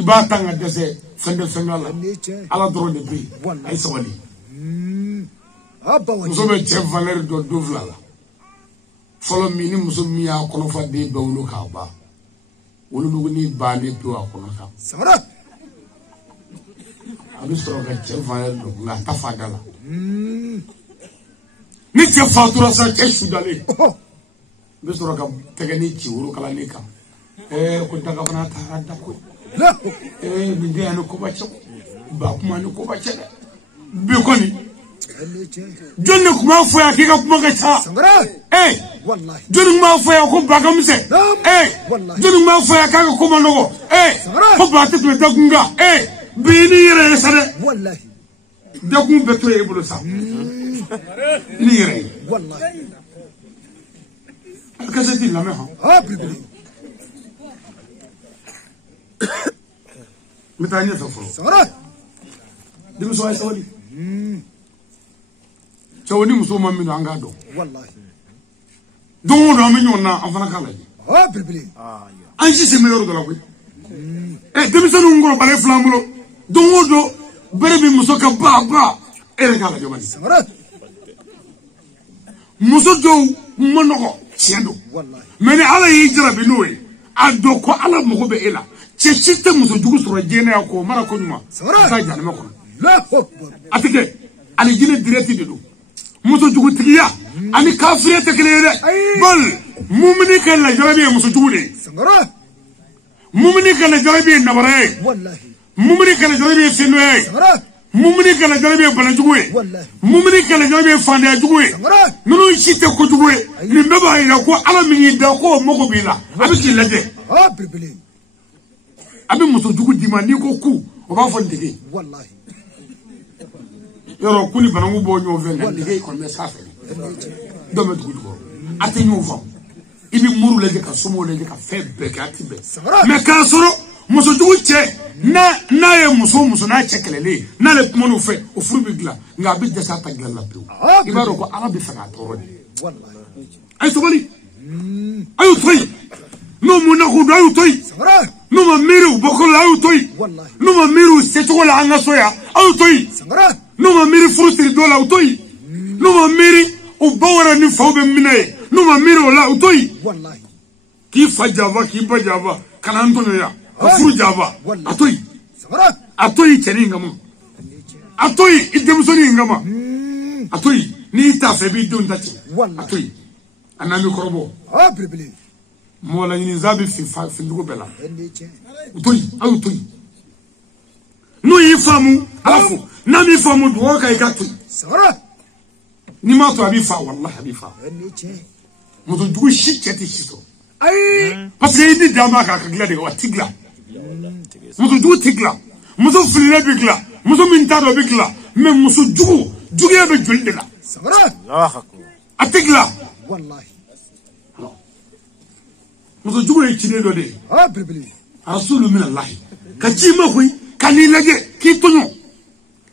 iba tanga dese fende fengala هنيتي ala doro de bi ay sawali ابا muso وجه be chef valeur do dovla la folo mi ni muso mi ya kono fa de bewlu ka ba wolu lugu ni ba ni to akono ka سمره abi soro ka chef valeur do nga tafadala ni chef fatura sa chef sudale bi soro ka tegani ci wuru kala ni ka ko daga bana ta da ko لا ni de an ko bacce ba kuma ni ko bacce be ko ni هنيتي jonne kuma foya ki ka kuma ka ta سمره eh والله jonne ma foya ko ba ka mise eh jonne ma foya ka ko ma nogo ko ba te da kunga bi ni yere sare والله da kun be to e bulu sa ni yere والله ka se ti la me ha بربلي mitanya so fo سمره dim so ay sawali chawni muso ma mi anga do والله don do mi nyona afana kala ji بربلي anji se meilleur de la koy demisanu ngoro bale flambulo do bere bi muso ka ba ere kala jomani سمره muso do monogo chendo والله meni ala yi jira bi nowe ado ko ala mo be ela chechite muso jugu soro jene ko mara ko nyuma Sora. ka jana mako atike ani jine direti de do muso jugu tigiya ani kafire te kele de bal mumini kan la jarabi muso jugu de mumini kan la jarabi nabare wallahi mumini kan la jarabi sinwe mumini kan la jarabi bana jugu mumini kan la jarabi fande jugu nunu shite ko jugu ni mbeba ina ko ala mi da ko moko bila abiki lade abi muso jugu dimandi ko ku o ba fo ndege wallahi yoro kuli banangu bo nyo venga ndege ko me safe do me dugu ate nyo fam ibi muru leje ka somo leje ka febe ka tibe me ka soro muso jugu che na ye muso na chekelele na le kumono fe o furu bigla nga bi desa ta galla bi ibaro ko ala bi faga toro wallahi ay sobali ayu toy no muna ko do ayu toy no ma miru bokol ayu toy no ma miru se to la anga soya ayu toy no ma miri frustri dola utoy no ma miri o bawara ni fawbe minaye no ma miri ola utoy wallahi ki fajava ki bajava kana antonyo ya furu java atoy cheni ngama atoy idemsoni ngama atoy ni ta febi don tati atoy anami korobo bibli mola ni zabi fi ndugo bela utoy autoy no yifamu alafu nami famu duwa kai katu sara ni ma to abifa wallahi abifa mudo dugu shicheti shito ai parce que ni dama ka gla de watigla mudo dugu tigla mudo filile bigla mudo mintado bigla mais muso dugu be jolde la sara allah akbar atigla wallahi mudo dugu e chine do de bibli rasul min allah ka ci ma koy kani lage ki tonyo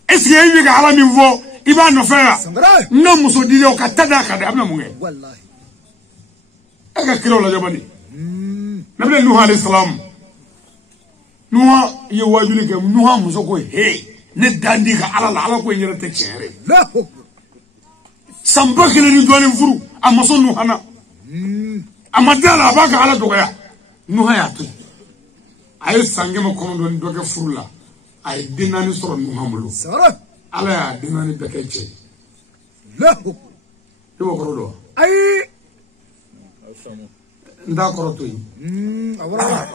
est-ce que yemi ga ala mi vo iba no fera no muso di o katada ka da amna munge wallahi aga kiro la jabani nabi nuh alayhi salam nuh ye wajuli ke nuh muso ko he ne dandi ka ala ko nyere te chere samba kele ni doni furu amaso nuh hana amadala baka ala dogoya nuh ya to ay sange ma kono don doge furu la ay dinani soro nuhamulu sara ala ya dinani bekeche lahu yo korodo ay nda koroto yi awara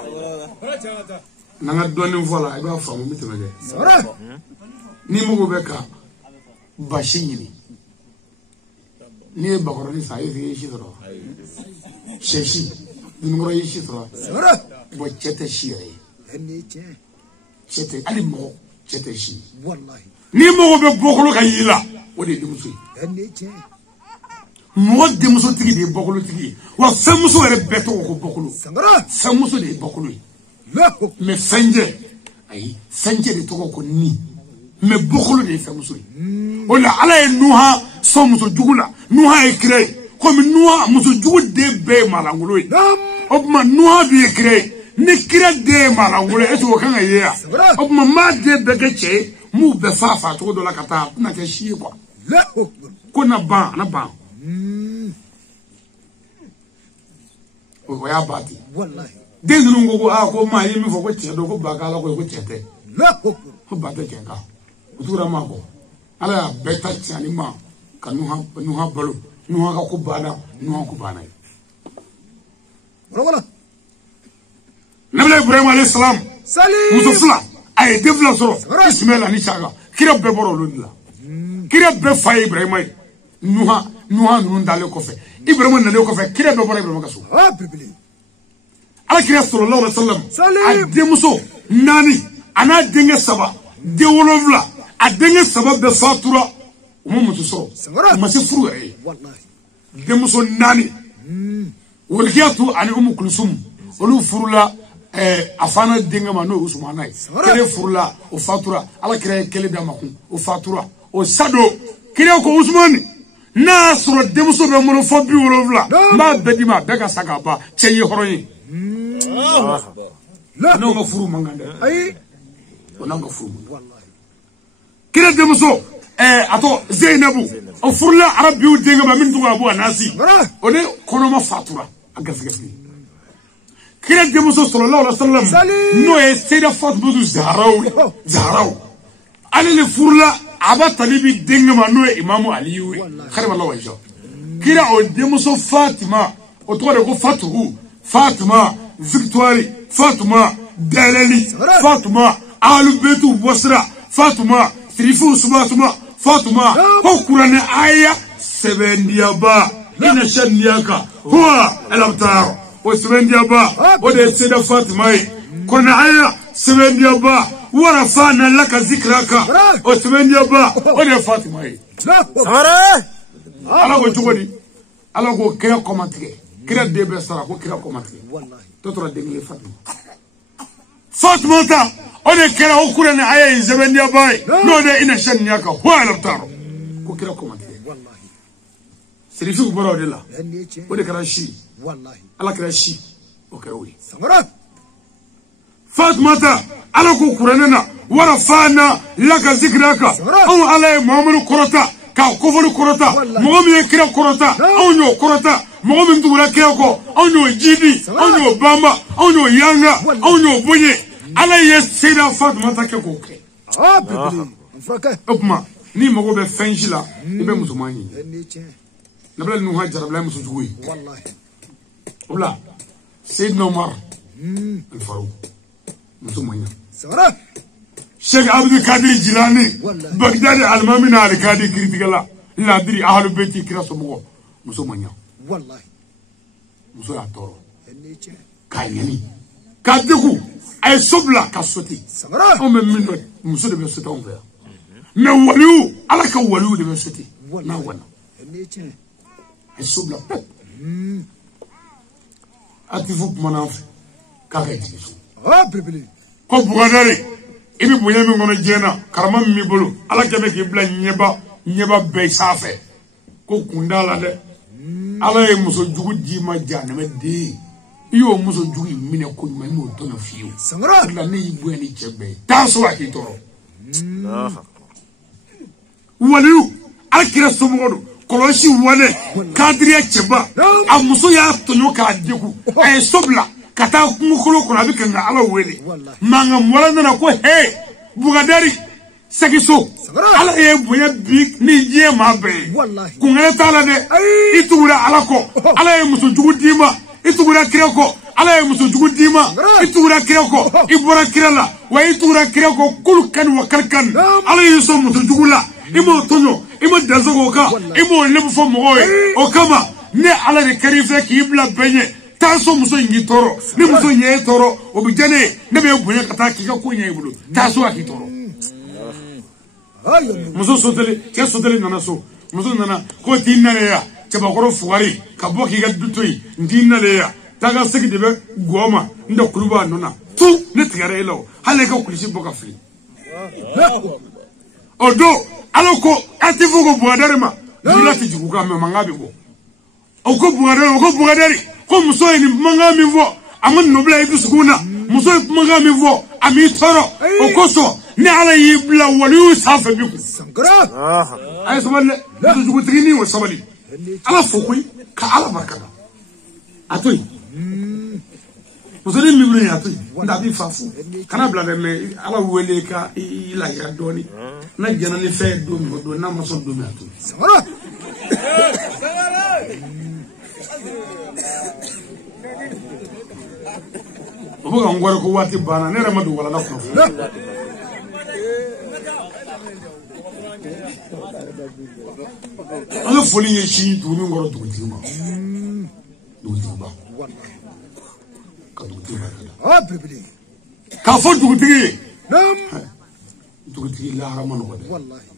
nanga doni vola iba famu mitemege sara ni mugo beka bashini ni bakoro ni sai fi shidro sheshi ngoro yi shidro sara bo chete shire eniche chete ali mo chete shi wallahi ni mo be bokolo kayila wodi demuso eniche mo demuso tigi de bokolo tigi wa femuso re beto ko bokolo sangara femuso de bokolo me fenje ay fenje de to ko ni me bokolo de femuso wala ala e nuha so muso jugula nuha e crée comme nuha muso jugu de be malangolo obma nuha bi e crée ni kira de malangolo e to kan aye obma ma de begeche mu be fafa to do la kata na ke shi kwa ko na ba o ya bati wallahi de nungo ko ko ma yimi fo ko che do ko bagala ko chete ko bata kenga utura mako ala beta chani ma kanu ha balo nu ha ko bana wala Nabi Ibrahim alayhi salam salim musofla ay devla soro Ismail ani chaga kira be boro londila kira be fa Ibrahim ay nuha nun dale ko fe Ibrahim na ko fe kira be boro Ibrahim kaso bibli ala kira sallallahu alaihi wasallam ademuso nani ana denga saba de wolovla adenga saba be fatura umutu soro masi furu ay wallahi demuso nani wolkiyatu ani kulsum olu furula afana denga mano usmana kele furula o fatura ala kire kele damakun o fatura o sado kire ko usmani na soro demuso be mono fo bi wolovla ma bedima be ka saka ba cheyi horoyi no ma furu mangande ay ona nga furu wallahi kire demuso ato Zainabu o furula arabiu denga ba min tuga abu anasi one kono ma fatura agafgafi kire demuso sallallahu alaihi wasallam no e seyda Fatima Zahraw ale le furla aba talibi denga manu imamu aliyu kharib Allah wa insha kira o demuso Fatima o to ko Fatuhu Fatima Victoire Fatima Dalali Fatima Alubetu Basra Fatima Sirifu Subatuma Fatima ko Qur'an aya 7 diaba ina shaniyaka huwa al-abtar wa 7 diaba o de seda Fatima kona aya 7 diaba ورفعنا لك ذكرك وسمين يابا ولا فاطمه سمره ala ko jogoni ala ko kira komantike kira debe sara ko kira komantike wallahi totora dengle Fatima ta one kira o kurane aya zebendi abay no de ina shan yaka wala taro ko kira komantike wallahi serifi ko baro de la o de kira shi wallahi ala kira shi o kira wi samara Fatima ta ala ko kuranana warafana laka zikraka aw ala muhammadu korota ka kofolu korota mogomi kira korota aw nyo korota mogomi ndura kira ko aw nyo jidi aw nyo bamba aw nyo yanga aw nyo bonye ala yesida Fatima ta ke ko ke bibli fraka opma ni mogo be fenjila ibe musumani nabla nu hajar bla musu juwi wallahi wala sayyidna Umar al-Faruq مسلمين سورة شيخ عبد القادر الجيلاني بغداد المامين على القادر كريتيكلا لا ادري اهل بيتي كراسمو مسلمين والله مسلا تورو كايني كادكو اي صبلا كاسوتي سورة او من مسود بيسوتي اون فيا ما وليو على كولو دي بيسوتي ما وانا اي صبلا اتفوك مناف كاكايتي بيبلي ko bugadari ibi boye mi ngono jena karama mi bolo ala kebe ki bla nyeba be safe ko kundala de ala e muso jugu di ma jana me de iyo muso jugu mine ko ma no to no fiu sangara la ne ibu ni chebe taso aki toro waliu akira somodo koloshi wale kadriya cheba amuso ya tonyo ka deku ay sobla kata mukolo ko abi kan ala wele manga mola na ko he bugadari sagiso ala e boya big ni je ma be ku ngala tala de itugura ala ko ala e muso jugudima itugura kireko ala e muso jugudima itugura kireko ibora kirala wa itugura kireko kul kan wa kalkan ala e so muso jugula imo tonyo imo dazogo ka imo lebu fo moy o kama ne ala de karife ki ibla benye taso muso ingi toro ni muso nye toro obijane ne be bunya kata kika ko nye ibulu taso aki toro muso sotele ke sotele nana so muso nana ko tinna ya chaba koro fuwari ka boki ga dutoi ndinna le ya taga segi de be goma ndo kuluba nona tu ne tigare elo hale ka kulisi boka fli odo aloko atifu ko buadare ma dilati jiguka me mangabe go oko buadare ko muso ni manga mi vo amon nobla ibu sukuna muso manga mi vo ami toro okoso ne ala yibla wali safa biku sankara ay sabale du jugu trini wa sabali ala fokui ka ala barkada atoy muso ni mi bulu atoy nda bi fafu kana bla de me ala wele ka ila ya doni na jana ni fe do mi do na maso do mi atoy sankara obuga ngwara ko wati bana ne ramadu wala nakko ala foli yeshi duni ngoro dugutima ka dugutima bibli ka fo dugutigi nam dugutigi la ramano ko wallahi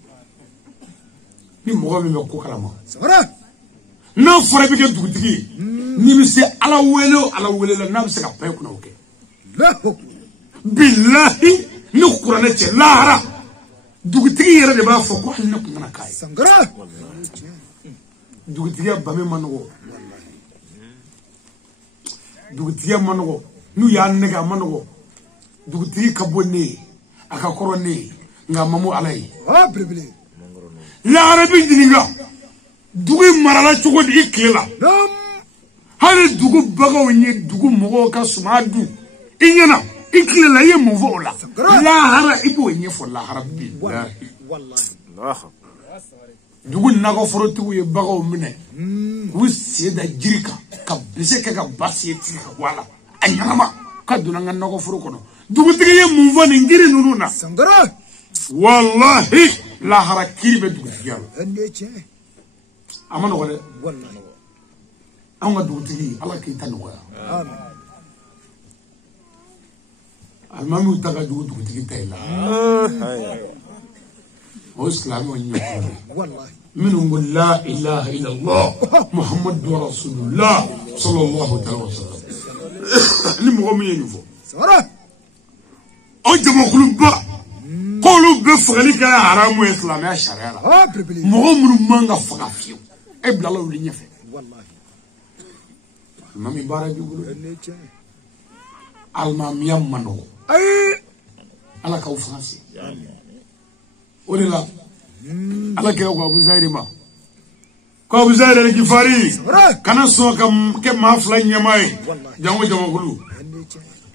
ni mo mi ko kalama sara na fora bi ke dugutigi ni mi se ala wele la na bi se ka pay kuna oke billahi ni qur'ana ce lahara dugutigi yere de ba fo ko halna ko na kay sangara dugutigi ba me manogo dugutigi manogo nu ya nega manogo dugutigi kabone aka korone nga mamu alay bibli lahara bi dininga dugu marala cogo di kila hali dugu bagaw nye dugu mogo ka suma du inyana ikile la ye mun fo la lahara ibo nye fo lahara billahi wallahi dugu nago forotigu ye bagaw mine wu sieda jirika ka bise ka basieti ka wala anyama ka dunanga nago foro kono dugu tigi ye mun fo ni ngiri nunu na sangara wallahi lahara kiribe dugu tigi yalo amano wala wallahi anga dugu tigi ala ki tanu ko amen almamu taga dugu tigi tayla وإسلام ونيوم والله منهم لا إله إلا الله محمد رسول الله صلى الله عليه وسلم لمغمي ينفو سورة أجمع قلوبا قلوب بفغلك يا حرام وإسلام يا شريعة مغمر مانغا فغافيو إبلا الله ولي نفع والله المامي بارا يقولوا المامي يمنو أي على كوفاسي ولله على كيو أبو زايد ما كأبو زايد الكفاري كنا سوا كم مافلا نيماي جامو كلو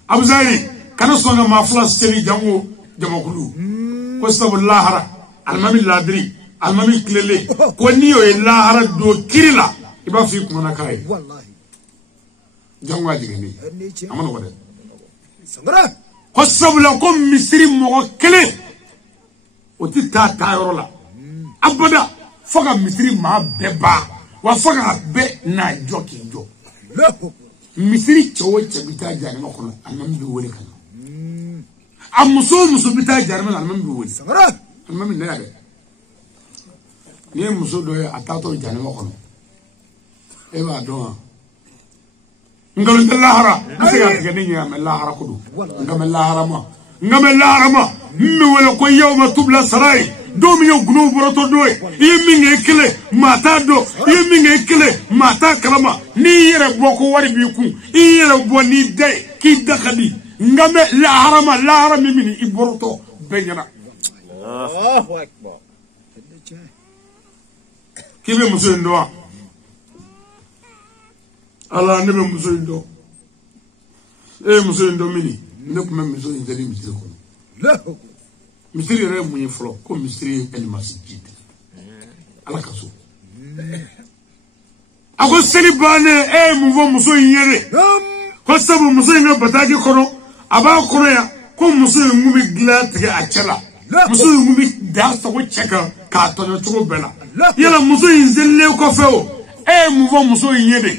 أبو زايد كنا سوا مافلا سري جامو كلو كوستاب اللهرة المامي لادري المامي كليلي كونيو اللهرة دو كيرلا يبقى فيك منا كاي والله جامو أجيني أما نقول سمرة كوستاب لكم مصري موكلي وتي تايرو لا ابدا فغا مصري ما بيبا وفغا بي نا جوكي جو لا مصري تشو تشبيتا جاني مكو المام بي ولي كان امسو بيتا جاني المام بي ولي سمرة المام نيا ني مسو دو اتاتو جاني مكو ايوا دو ngalo dallahara bisega tgani nya mellahara kudu ngamellahara ma mi wala ko yawma tubla saray domi yo gnu burato doy yimi ngekle mata do yimi ngekle mata kalama ni yere boko wari bi ku yere boni day ki dakhali ngame la harama mini iboroto benyana Allahu akbar kibe musundo ala nebe musundo musundo mini ne kuma musundo ndeli misiko لا misiri yɛrɛ mun ye fɔlɔ ko misiri ye masjid ala ka so a ko seli bannen mun fɔ muso in ye de ko sabu muso in ka bataki kɔnɔ a b'a kɔnɔ yan ko muso in kun bɛ dilan tigɛ a cɛ la muso in kun bɛ da sago cɛ kan k'a tɔɲɔ cogo bɛɛ la yala muso in selilen kɔfɛ o mun fɔ muso in ye de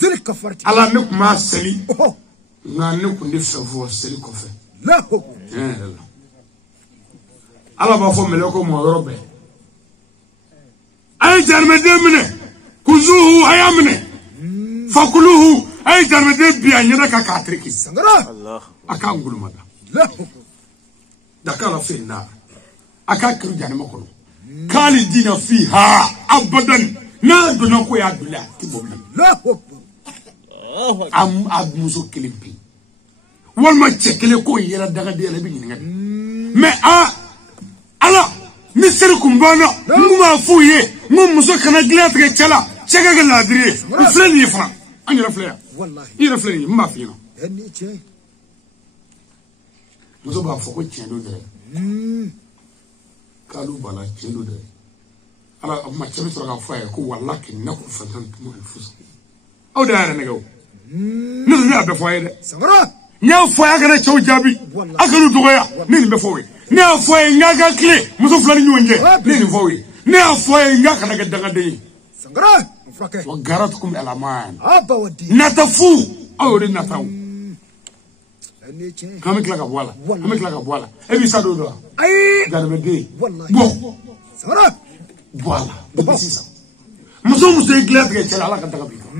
زرك كفرت ala ne kun b'a seli nka ne kun tɛ fɛn fɔ seli kɔfɛ لا ala b'a fɔ mɛlɛkɛw ma yɔrɔ bɛɛ a ye jarimɛden minɛ kuzuhu a y'a minɛ fakuluhu a ye jarimɛden bi a ɲɛna kan k'a tereke سمرة a k'a ngolomada لا daka la fɛn na a k'a kiri janima kɔnɔ k'ale dina fi ha abadan n'a donna ko y'a doli a tɛ bɔ bilen لا a muso kelen pe walima cɛ kelen k'o yɛrɛ dagaden la i bɛ ɲininka de mais ala ni seri kun banna n kun b'a f'u ye n ko muso kana dilan tigɛ cɛ la cɛ ka kɛ laadiri ye n filɛ nin ye fana an yɛrɛ filɛ yan والله i yɛrɛ filɛ nin ye n b'a f'i ɲɛna هني شيء muso b'a fɔ ko tiɲɛ don dɛ k'ale b'a la tiɲɛ don dɛ ala ma cɛ bɛ sɔrɔ k'a fɔ a ye ko wala k'i na ko fatan tuma ye fusa aw de y'a yɛrɛ nɛgɛ o ne tun y'a bɛɛ fɔ a ye dɛ سمرة n y'a fɔ a y'a kana cɛw jaabi a kana dɔgɔya ne nin bɛ fɔ o ye ne y'a fɔ a ye n k'a ka tile muso fila ni ɲɔgɔn cɛ ne nin fɔ o ye ne y'a fɔ a ye n k'a kana kɛ dangaden ye سمرة مفركة wa garatukum alaman أبا ودي nata fu aw y'o de nata o هني شيء k'an bɛ tila ka bɔ a la an bɛ tila ka bɔ a la e b'i sa don dɔ wa أي jarimɛden والله bɔ سمرة bɔ a la depuis sisan muso ye dilan tigɛ cɛ la ala ka daga b'i kan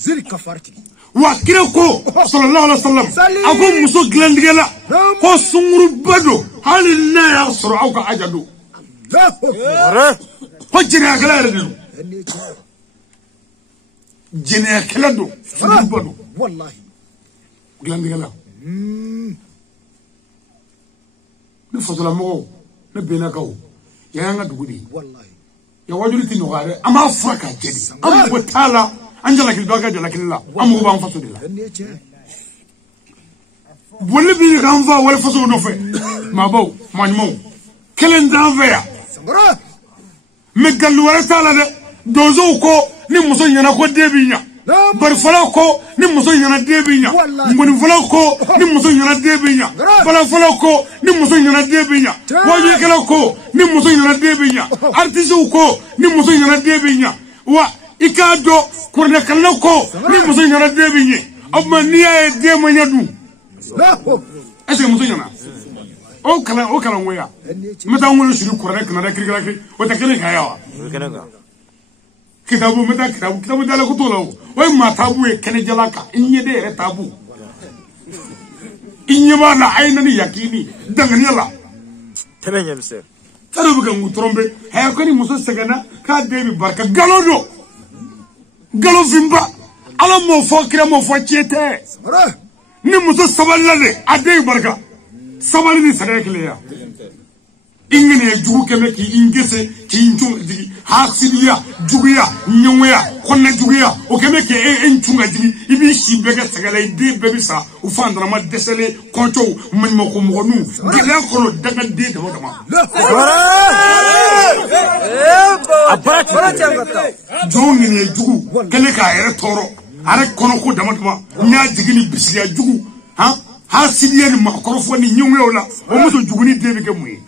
زرك كفرت wa kira ko sallallahu alaihi wasallam a ko muso dilantigɛ la ko sunguruba don hali n'a y'a sɔrɔ aw ka aja don لا ko jɛnɛyakɛla yɛrɛ de don هني شيء jɛnɛyakɛla don sunguruba don والله dilantigɛ la ne fasolamɔgɔw ne bɛnnakaw yan y'an ka dugu de ye والله yan wajuli tɛ nɔgɔya dɛ an b'a fura k'a jɛ de an mago t'a la an jalakiliba ka jalakili la an mago b'an faso de la هني شيء bolli bi kan fa wala faso no fe ma baw ma mo kelen dan fe ya me galu wala tala de dozo ko ni muso nyana ko debinya bar fala ko ni muso nyana debinya ngoni fala ko ni muso nyana debinya fala ko ni muso nyana debinya waje kala ko ni muso nyana debinya artisu ko ni muso nyana debinya wa ikado kurna kala ko ni muso nyana debinya amma niya de manyadu ese muso nyana o kala ngoya meta ngolo shiri kurna kana kirikira o ta kene kaya kitabu meta kitabu dala ko tolo o ma tabu e kene jalaka inye de tabu inye ba na aina ni yakini dangani la temenya mse taro buga ngutrombe hay ko ni muso segana ka debi barka galodo galo vimba ala mo fo kira mo fo chete ni muso sabalale ade barka sabali ni sadekle ya ingene jugu keme ki ingese ki injung digi hasidiya juguya nyongoya konna juguya o keme ke enchunga digi ibi shibega sagale de bebisa u fandra ma desele koncho man mo ko mo nu gele ko daga de dama joni ne jugu kele ka ere toro are kono ko dama nya digi ni bisiya jugu ha hasidiya ni makorofo ni nyongoya la o muso jugu ni de be ke muyi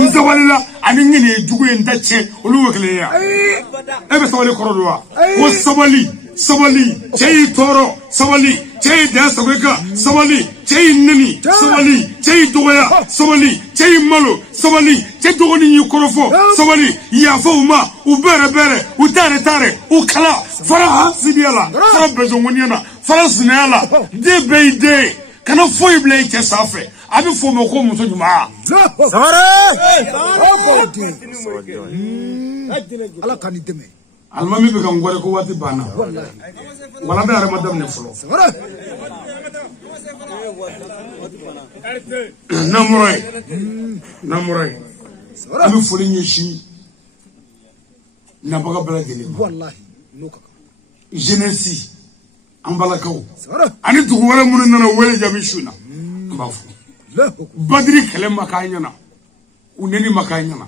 nzawalila ani ngene jugu ndache oluwekele ya ebe sawali korodwa ko sabali chei toro sabali chei dasaweka sabali chei nani sabali chei doya sabali chei malo sabali chei dogoni ni korofo sabali ya foma ubere utare ukala fara hasidiala fara bezongoniana fara sinala de beide kana foi blay ke safe abi fo mo ko muso juma ala kan deme almami be kan ngore ko wati bana wala be are madam ne flo namurai abi fo ni shi na baga bala dele wallahi no kaka jeunesse ambalakaw ani dugu wala mun nana wele jabi shuna bafu badri kalema kanyana uneni makanyana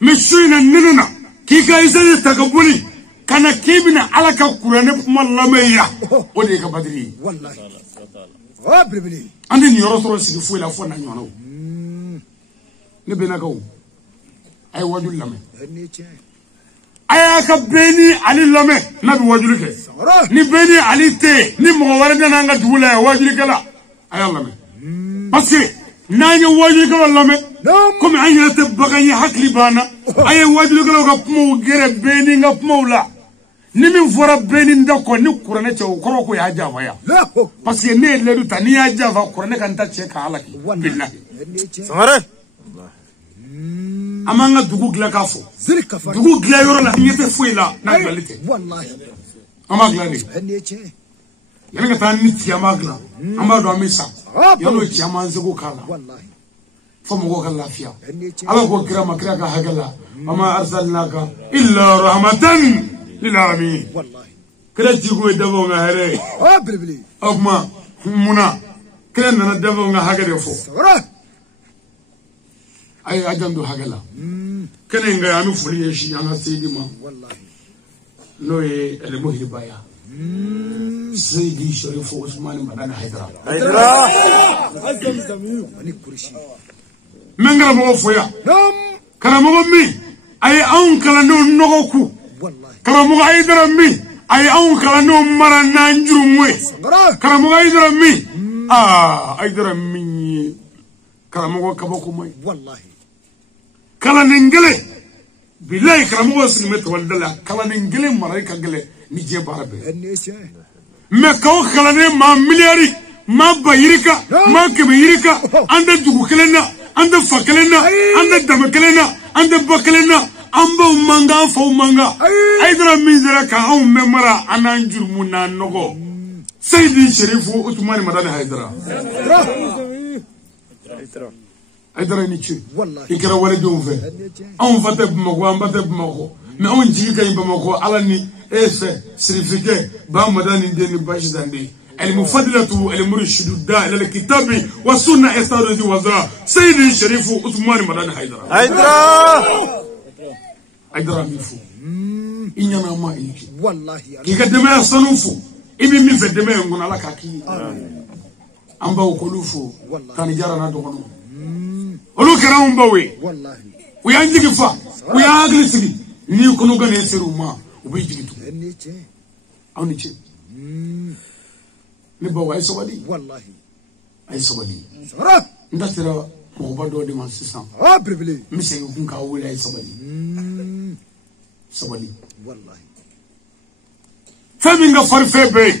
mishuna ninana kika isani takabuli kana kibina alaka kurane mallameya ode ka badri wallahi wa bibili andi ni yorosoro sigi fu la fo na nyona ne benakaw ay wajul lame ayaka beni ali lame nabi wajul ke ni beni ali te ni mo wala na nga dula wajul kala ay lame parce que nani wajul kala lame comme ayna te bagani hakli bana ay wajul kala ga pumo gere beni nga pumo la ni min fora beni ndako ni kurane che okoro ko ya java ya parce que ne le duta ni ya java kurane kan ta che ka alaki billahi samare amanga dugu gla kafo dugu gla yoro la nyete fuila na glalite wallahi amagla ni yana ka tan ni tiamagla amado amisa yalo tiama nzego kala wallahi fomo ko kala lafiya ala ko kira makira ka hagala ama arsalnaka illa rahmatan lil alamin wallahi kira jigo dabo nga here bibili akma muna kira nana dabo nga hagade fo ay ajando hagala kene nga yanu fuli yeshi anga sidi ma wallahi no e ele mo hibaya sidi sharifu usman madana haidara ani kurishi mengara mo foya kana mo mi ay an kala no nogoku wallahi kana mo haidara mi ay an kala no mara nanjurumwe kana mo haidara mi haidara mi kana mo kabako moy wallahi kala ningele billahi kala mo simet waldala kala ningele malaika gele ni je barabe me kaw kala ne ma miliyari ma bayirika ma kebirika anda dugu kelena anda fakelena anda damakelena anda bakelena amba manga fo manga aidra minzera ka on memara ananjur munna nogo Seydi Sherifu Usman madani haidara aidara ni ci ikara wala do fe on fate bumako on fate bumako mais on jigi kay bumako ala ni ese certificat ba madani de ni bashi dande المفضلة المرشد الداعي إلى الكتاب والسنة استاذ وزراء سيد الشريف عثمان مدان حيدرا ميفو إننا ما إيجي والله كي قدما يصنوفو إبي ميفا دما ينقون على كاكي أمبا وكلوفو كان جارنا دغنو ولو كراهم باوي والله ويانجي كفا وياغلي سبي نيو كنو غني سيرو ما وبيجي تو أو نيجي نبوا أي سوالي والله أي سوالي سرا ندسرا مغبادو دي ما سيسان بريبلي مسي يكون كاولي أي سوالي سوالي والله فمن غفر فبي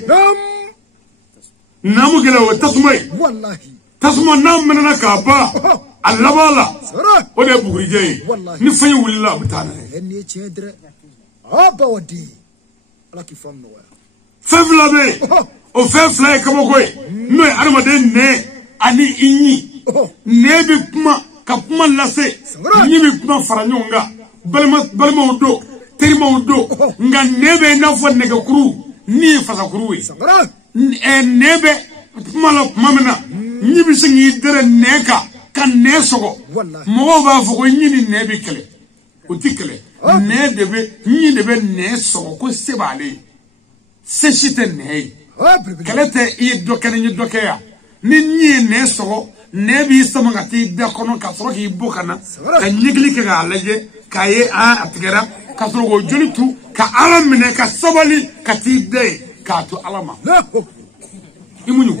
نامو كلا وتسمي والله تسمى نام مننا كابا اللبالا سرا وده بغري جاي والله نفي ولا بتاعنا هني تشدر ودي لكن فهم نوع ففلا بي او ففلا كبوكوي نو ارما دي ني اني اني نبي كما كما لاسي نيبي كما فرانيونغا بالما ودو تريما ودو nga nebe na fo nega kuru ni fasa kuruwe nebe mala mamana nyibi singi dere neka kan nesogo mo ba fo ko nyini nebe kele utikele ne debe nyi debe nesogo ko sebale seshite nei kalete i dokene ni dokeya ni nyi nesogo nebi samangati de kono ka soro ki bokana ka nyigli ka alaje kaye a atigera ka soro go jolitu ka alamne ka sabali ka tidde ka to alama imunyu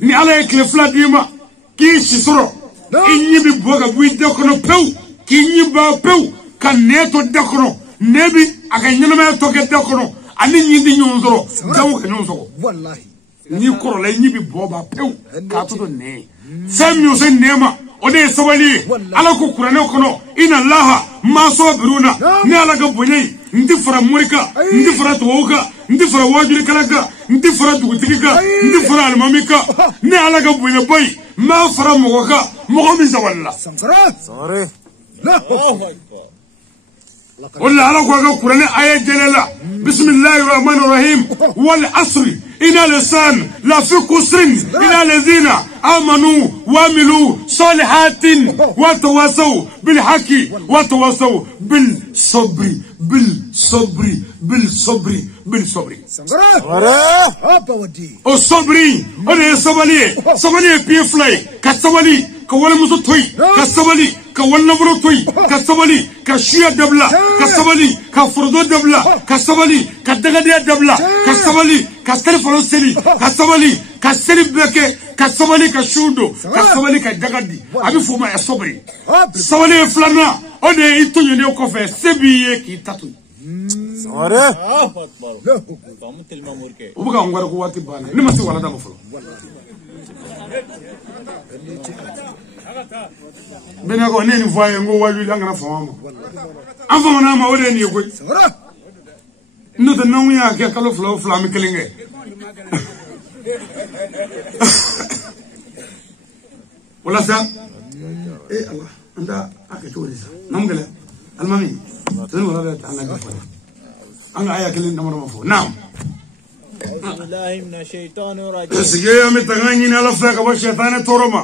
ni ala ekle fladima ki sisoro inyi bi boga bu de kono pew ki nyi ba pew ka neto de kono nebi aka nyinama to ke de kono ani nyi di nyonzoro jawu ka nyonzoro wallahi ni koro la nyi bi boba pew ka to ne samyo sen nema ode sabali ala ko qur'ane kono inna allaha ma sabiruna ni ala ga bonyi ndi fara murika ndi fara tawuka ndi fara wajuri kalaka ndi fara dugutika ndi fara almamika ni ala ga bonyi boy ma fara mogoka mogo mi zawalla sorry ولا على قرآن آية جلالة بسم الله الرحمن الرحيم والعصر إن الإنسان لفي خسر إلا الذين آمنوا وعملوا صالحات وتواصوا بالحق وتواصوا بالصبر بالصبر بالصبر بالصبر الصبري أنا صبري بيفلاي كصبري كولا مسوتوي كصبري كولا بروتوي كصبري كشيا دبلا كصبري كفردو دبلا كصبري كدغديا دبلا كصبري كستر فلوسلي كصبري كسري بكي كصبري كشودو كصبري كدغدي أبي فما الصبري صبري فلانا أنا يتوني ليو كوفي سبيه كي تاتوي sorry وبقى عمرك قواتي بانا نمسي ولا دم فلو بينا كو نين فاي ngo waju la ngana fama am fama na ma wode ni ko no de non ya ke kalo flo flami kelinge wala sa Allah anda aka chori sa namgala almami tan wala da anga anga aya kelin namara mafo naam billahi minash shaitanir rajim sigeya mitangani na lafza ka ba shaytan toroma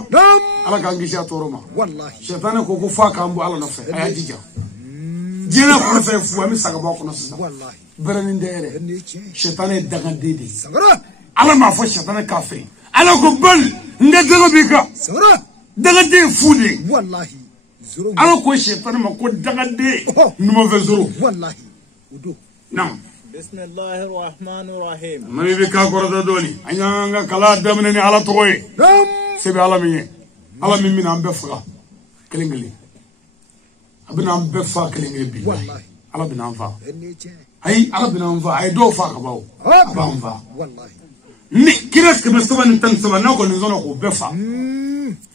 ala kan gisha toroma wallahi shaytan ko ko fa ka ambu ala nafa aya jija jena ko fa fu ami saga ba ko na sa wallahi berani ndere shaytan daga dede ala ma fo shaytan kafiri ala ko bal ngadaga bika daga de fude wallahi zero ala ko shaytan ma ko daga de numa ve zero wallahi udo nam bismillahir rahmanir rahim mami bika korda doli anyanga kala damne ni ala toy sebe ala mi min ambe fa kelingeli abina ambe fa kelingeli bi wallahi ala bina amfa ay ala bina amfa ay do fa ka bawo aba amfa wallahi ni kira ke be saba ni tan saba na ko ni zona ko be fa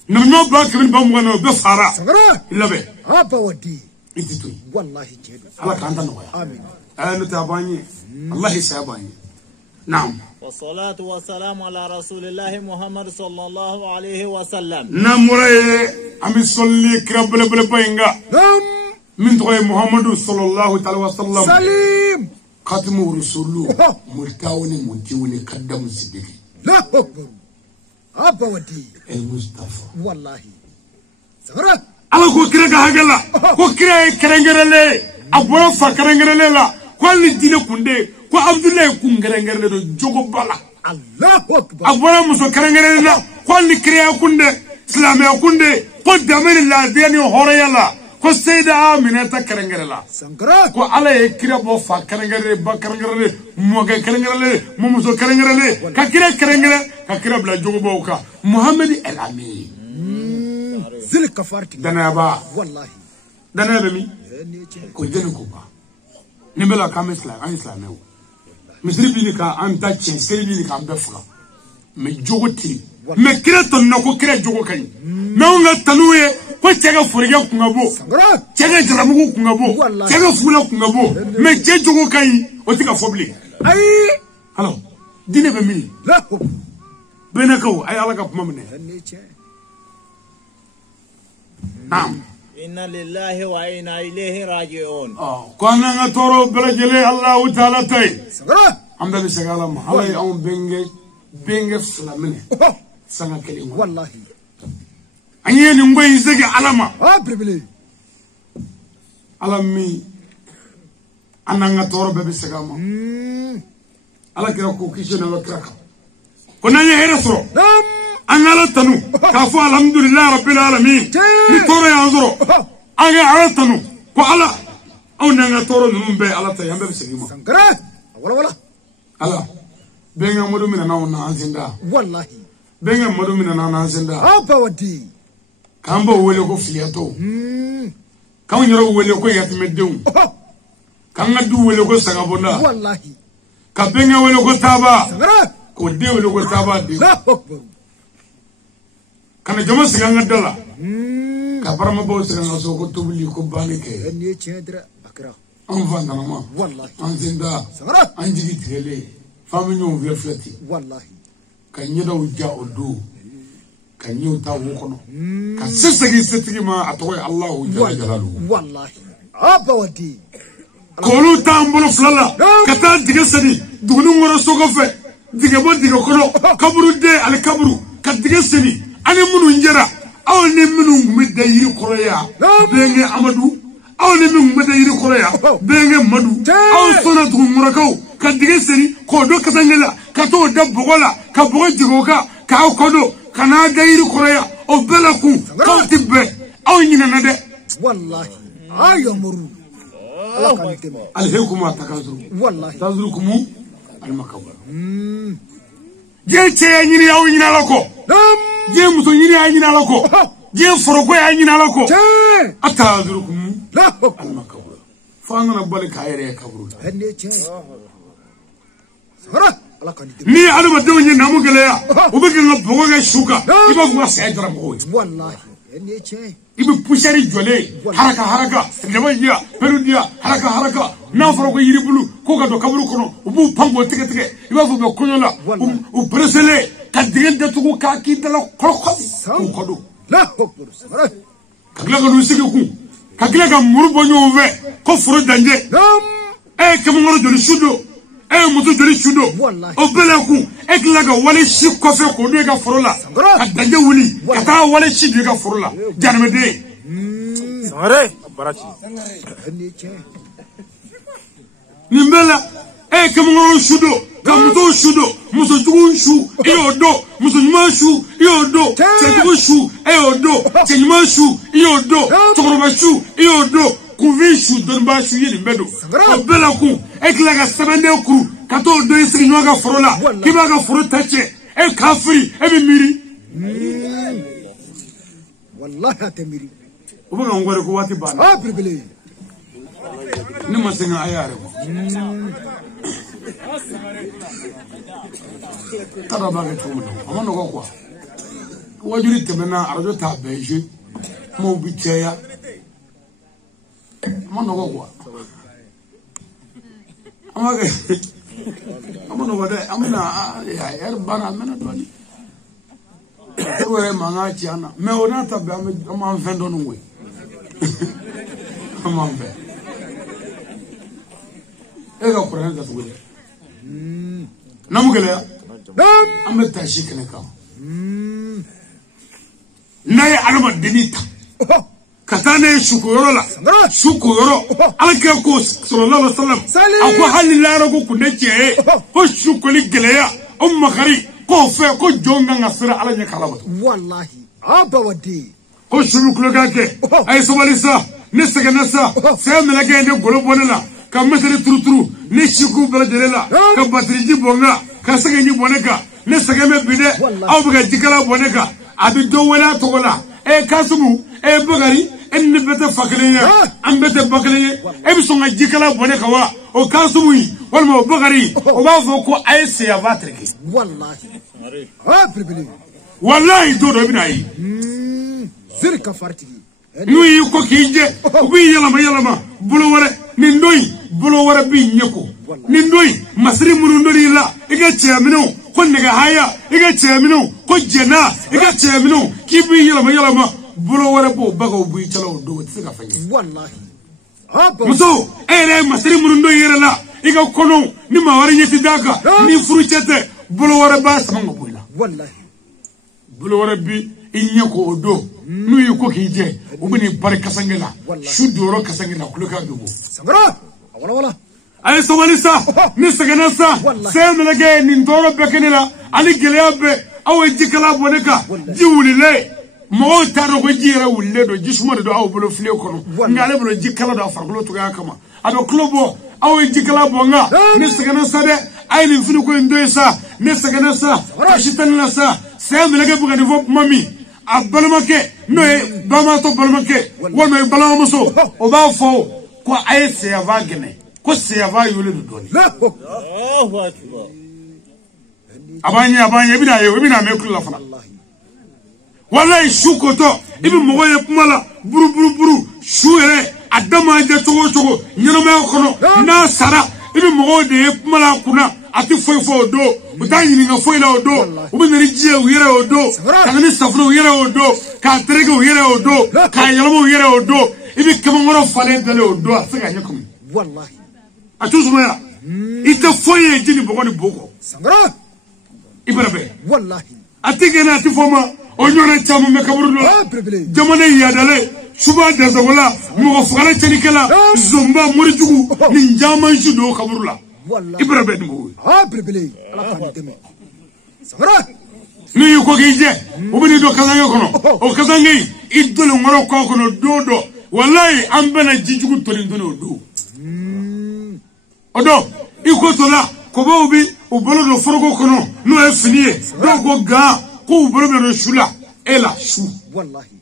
no ba ke bin ba mo no be fara illa be aba wadi ititu wallahi jedo ala ka anta no ya amin ana tabani allah sabani na'am والصلاة والسلام على رسول الله محمد صلى الله عليه وسلم نمره أمي صلي كرب لبل بينغا من تقول محمد صلى الله عليه وسلم سليم خاتم رسوله ملتاوني منتيوني قدم سبيل لا أكبر أبا ودي المصطفى والله سمرة ala ko kira ga hagala ko kira e kerengere abora fa kerengere la ko ali dine kunde ko abdullahi kun kerengere do jogo bala الله أكبر abora muso kerengere la ko ali kira kunde islamé kunde ko damel la deni horoya la ko sayda aminata kerengere la سنكرة ko ala e kira bo fa kerengere ba kerengere mo ga kerengere mo muso kerengere ka kira bla jogo bo ka muhammad el amin زل كفارتي dana ba والله dana be mi ko jeni ko ba ni bela ka islam an islam e misri bi ni ka an ta chen seri bi ni ka be fula me jogoti me kira ton na ko kira jogo kan me on ga tanuye ko cega furiga ku ngabo سنكرة cega jaramu ku ngabo cega fula ku ngabo me je jogo kan o ti ka fobli أي alors dine be mi لا أكبر bena ko ay ala ka puma mene naam إنا لله وإنا إليه راجعون. ko nga toro bela jele allah taala tay سنكرة ambe be segala ma ala on benge flamene sanga kele والله anye ni ngoy zege alama أبربلي alami ananga toro bebe segama ala kira ko kisho na kraka ko nanya hera soro نعم angala tanu ka fu alhamdulillah rabbil alamin ni toro ya zoro aga ala tanu ko ala on nanga toro numbe ala tay ambe be segima سنكرة ولا ala benga modu mina na ona anzinda والله benga modu mina na anzinda أبا ودي kambo wele ko fiato kan yoro wele ko yatmedew kan ngadu wele ko sagabonda والله ka benga wele ko taba سنكرة ko de wele ko taba de لا أكبر kana jama siganga dala ka barama bo siganga so ko tubli ko bani ke أني تشادر أكره an vanda ma والله an zinda سنكرة an jigi tele fami nyu vle flati والله ka nyeda uja odo ka nyu ta wo kono ka sesegi setigi ma atoy allah jalla jalaluhu والله أبا ودي kolu tambolo flala kata diga sani dugunu ngoro sogo fe diga bo diga kono kaburu de al kaburu ka diga sani ani munu njera aw ni munu ngumi de yiri koroya benge amadu aw ni munu ngumi de yiri koroya benge madu aw sona dugu murakaw ka diga sani ko do kasangela ka to da bogola ka bogo digo ka aw kodo kana de yiri koroya o belaku ka tibbe aw nyina na de والله أيامرو الله كان يتم alhekuma takazuru والله tazurukumu almakabara je che nyini yaw nyina lako نعم je muso nyini ya nyina lako je foroko ya nyina lako تي atazurukumu لا أكبر almakabara fanga na bale kayere kaburu أني تي سنكرة الله كان يتم ni adama dew nyi namu geleya ubege nga bogo ga shuka iba kuma sayjara mo والله أني تي ibe pushari jole haraka lebayiya perudia haraka na foroko yiri bulu ko ga do kaburu kono ubu pango tike iba fu be kunyola u presele ka digende tugu ka ki dala kolko ko do لا أكبر سنكرة kagila ga dusigi ku kagila ga murbo nyove ko furu danje نعم kemongoro joli shudo mutu joli shudo Wallahi. o bela ku kagila ga wale shi kofe ko do ga furu la ka danje wuli ka ta wale shi do ga furu la janmede Sangare Barachi. أني تي nimbela kemongoro shudo ka mutu shudo muso jugu shu iyo do muso nyuma shu iyo do chejugu shu iyo do chenyuma shu iyo do chokoroba shu iyo do kuvi shu donba shu yini mbedo o bela ku ekla ga sabande kuru ka to do isi nywa ga forola kiba ga foro tache kafiri miri والله أتمري ubuga ngore ko wati bana أبربلي ni masinga ayare ko tada ba ga tumu amano ko kwa wajuri temena arajo ta beje mo bicheya amano ko kwa amage amano wada amana ya yar bana mena doni wore manga chiana me ona ta ba ma vendo nwe amambe ega kurana da tuwe namugele أما تاشيك نكام ناي على الدنيا كتاني شكورا لا شكورا على كيكوس صلى الله عليه وسلم أقوى حال الله رجو كنتي هو شكولي جليا خري كوفة كو جونغ نصر على نكالبات والله أبا ودي هو شكولي كاكي أي سواليسا نسا سام لقى إنه قلوب ولا كمثل ترو نشكو بلا جللا كباتريجي بونا كسكني بونكا نسكمي بيده أو بقى جكلا بونكا أبي دولا تولا كاسمو بغاري إن بيت فكرية أم بيت بكرية بسونga جكلا بونكا وا أو كاسموي ولا بغاري وما فوقو أي سيافاتريك والله بربلي والله دور بناي زرك فارتي نوي يكو كيجي وبي يلما بلوورة نندوي بلوورة بي نيكو نندوي مصري مرندوري لا إيجا تيامنو كون نجا هايا إيجا تيامنو كون جنا إيجا تيامنو كيبي يلما بلوورة بو باغو بي تلو دو تسيكا فني والله مسو إيه مصري مرندوري لا إيجا كونو نما واري يتداكا نفروشته بلوورة باس مانغو بويلا والله بلوورة بي إنيكو أدو نوي يكو كيجي وبني بارك كسانجلا شو دورو كسانجلا كلوكا دوبو سمرا ولا أي سواليسا نسكناسا سام لقى نندورو بكنيلا على جلياب أو يجيكلا بونكا جيولي لي ما تارو جيرا ولدو جسمه دو أو بلو فليو كنو نعلم بلو جيكلا دو فرقلو تجاه كما أدو كلوبو أو يجيكلا بونغا نسكناسا ده أي نفنو كويندويسا نسكناسا تشيتناسا سام لقى بكني فوق مامي أبلمكة نوي باماتو بلمكة وما يبلامسو وبافو كو أي سيافاجني كو سيافا يولد دوني الله أكبر أباني بنا ميكل الله فنا والله شو كتو إبن مغوية بمالا برو شو يري أدما جا توغو نيرما يكونو نا سارا إبن مغوية بمالا كنا أتي فوي دو وتاني نيغا فوي لا دو وبنري جي ويرا دو كاني سفرو ويرا دو كاتريغو ويرا دو كايلمو ويرا دو إبن كمانغورو فالي دالي دو أسيغا نيكم والله أتوسمايا إتا فوي جيني بغوني بوكو سمرا إبرابي والله أتيجينا أتفوما ونيونا تامو مكبرلو جماني يادالي شبا دزاولا مغفغالا تنكلا زومبا مرجوغو نينجامان شدو كبرلا إبرابي نموي بربلي على كان دمي سمرا نيو كوكيجي وبني دو كازانغي كونو او كازانغي إدولو مرو كوكونو دو والله أمبنا جيجوغو توليندونو دو Odo, ikotola, kobo ubi, ubolo do forogo kono, no efiniye, dogo ga, ko ubolo do shula, ela shu. Wallahi.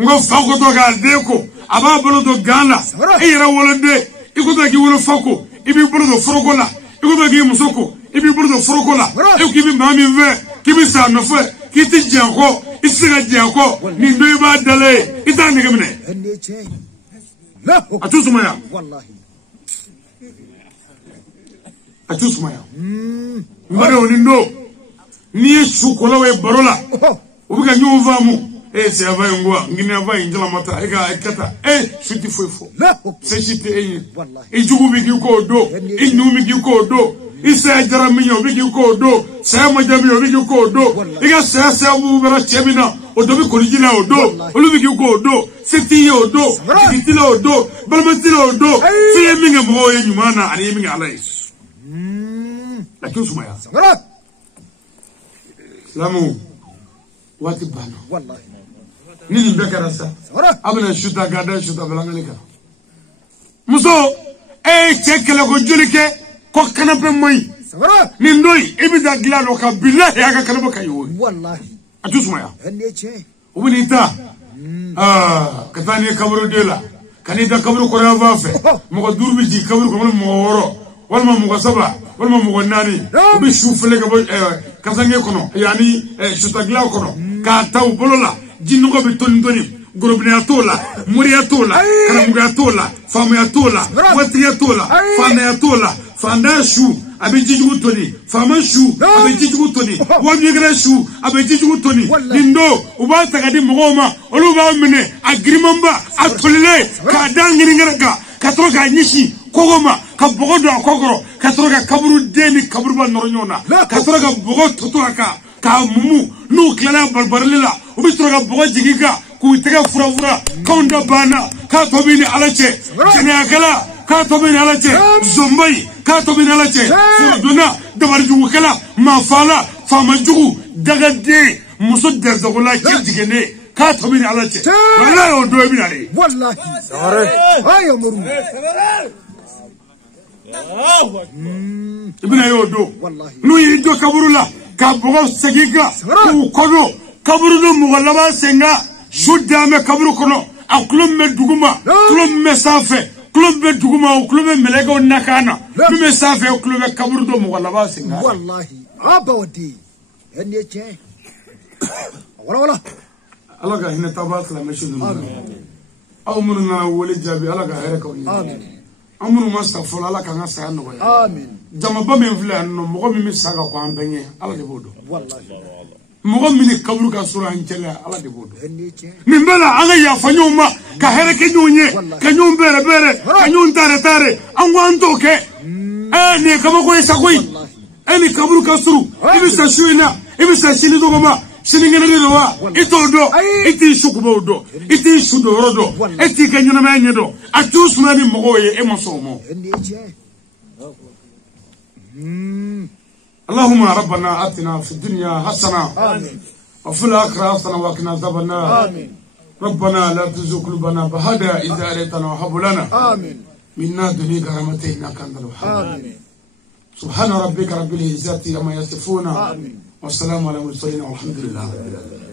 Ngo fako do ga deko, aba bolo do gana, eyira wolode, ikoto ki wolo fako, ibi bolo do forogo la, ikoto ki musoko, ibi bolo do forogo la, ekibi mami ve, kibi sa no fe, kiti janko, isiga janko, ni ndo iba dale, ita ngemne. Atusumaya. Wallahi. Atusumaya. Mbare onindo. Niye sukola we barola. Ubiga nyuvamu. Se avai ngwa. Ngine avai njala mata. Ega ekata. Shuti fwefo. Se shiti Wallahi. Ijugu bigi uko do. Inu bigi uko do. Isa jara minyo bigi uko do. Saya majami bigi uko do. Ega saya ubera chemina. Odobi korijila odo. Olubi uko odo. Seti odo. Sitila odo. Balmatila odo. Fiye minga mgo ye nyumana. Ani minga alais. Lakini sumaya. Lamu. Wati bano. Wallahi. Nini mbeka rasa. Abena shuta gada shuta belangalika. Muso. Chekele ko julike. Kwa kanape moi. Nindoi. Ibida gilano ka bilahi aga kanapa kayo. Wallahi. Atusumaya. Ubinita. Katani kaburu dela. Kanida kaburu korea vafe. Muga durbiji kaburu kamana mworo. Walma muga saba. Walma muga nani. Ubi shufele kaburu. Kazange kono. Yani shutagla kono. Kata ubolola. Jinuga bitoni. Gorobine atola. Muri atola. Kanamuga atola. Famu atola. Wati atola. Fana atola. Fanda shu. Abejiju toni. Fama shu. Abejiju toni. Wamigra shu. Abejiju toni. Lindo. Uba tagadi mgoma. Oluba mene. Agrimamba. Atolile. Kadangiringa. Katroka nishi. Kogoma. Kabogodo akogoro. كسرك كبر الدين كبر بالنورنيونا كسرك بغوت تطوعك كاممو نو كلا بربرللا وبسرك بغوت جيجا كويتك فرافرا كوندا بانا كاتوبيني على شيء جناكلا كاتوبيني على شيء زومبي كاتوبيني على شيء فردنا دبرجو كلا ما فالا فمجو دغدي مصدر دغلا كيجيني كاتوبيني على شيء والله يودو بيني عليه والله هاي مرو ابن يودو والله نو يدو كبرلا كابو سجيكا وكونو كبرو مغلبا سنغا شدامه كبرو كونو اكلم مدغما كلم مسافه كلم بدغما وكلم ملغا ونكانا بمسافه وكلم كبرو مغلبا سنغا والله ابا ودي اني جاي ولا الله هنا تبارك لا مشي او مننا ولي جابي الله غيرك امين امون ما استغفر الله كان سانو امين جما بام فلان مغو مي ساغا كو ام بني الله دي بودو والله مغو مي كبرو كا سورا انجلا الله دي بودو اني جاي من بلا اغا يا فنيوما كهرك نيوني كنيون بير بير كنيون تاري ان وانتو كي اني كما كو يساكوي اني كبرو كا سورو يبسا شوينا يبسا شيني دوما شينغنا دوا ايتودو ايتي شوكبودو ايتي شودورودو ايتي كنينا مانيدو اتوس ماني مغوي ايماسومو اني جاي اللهم ربنا آتنا في الدنيا حسنة وفي الآخرة حسنة وقنا عذاب النار ربنا لا تزغ قلوبنا بعد إذ هديتنا وهب لنا من لدنك رحمة إنك أنت الوهاب سبحان ربك رب العزة عما يصفون والسلام على المرسلين والحمد لله رب العالمين.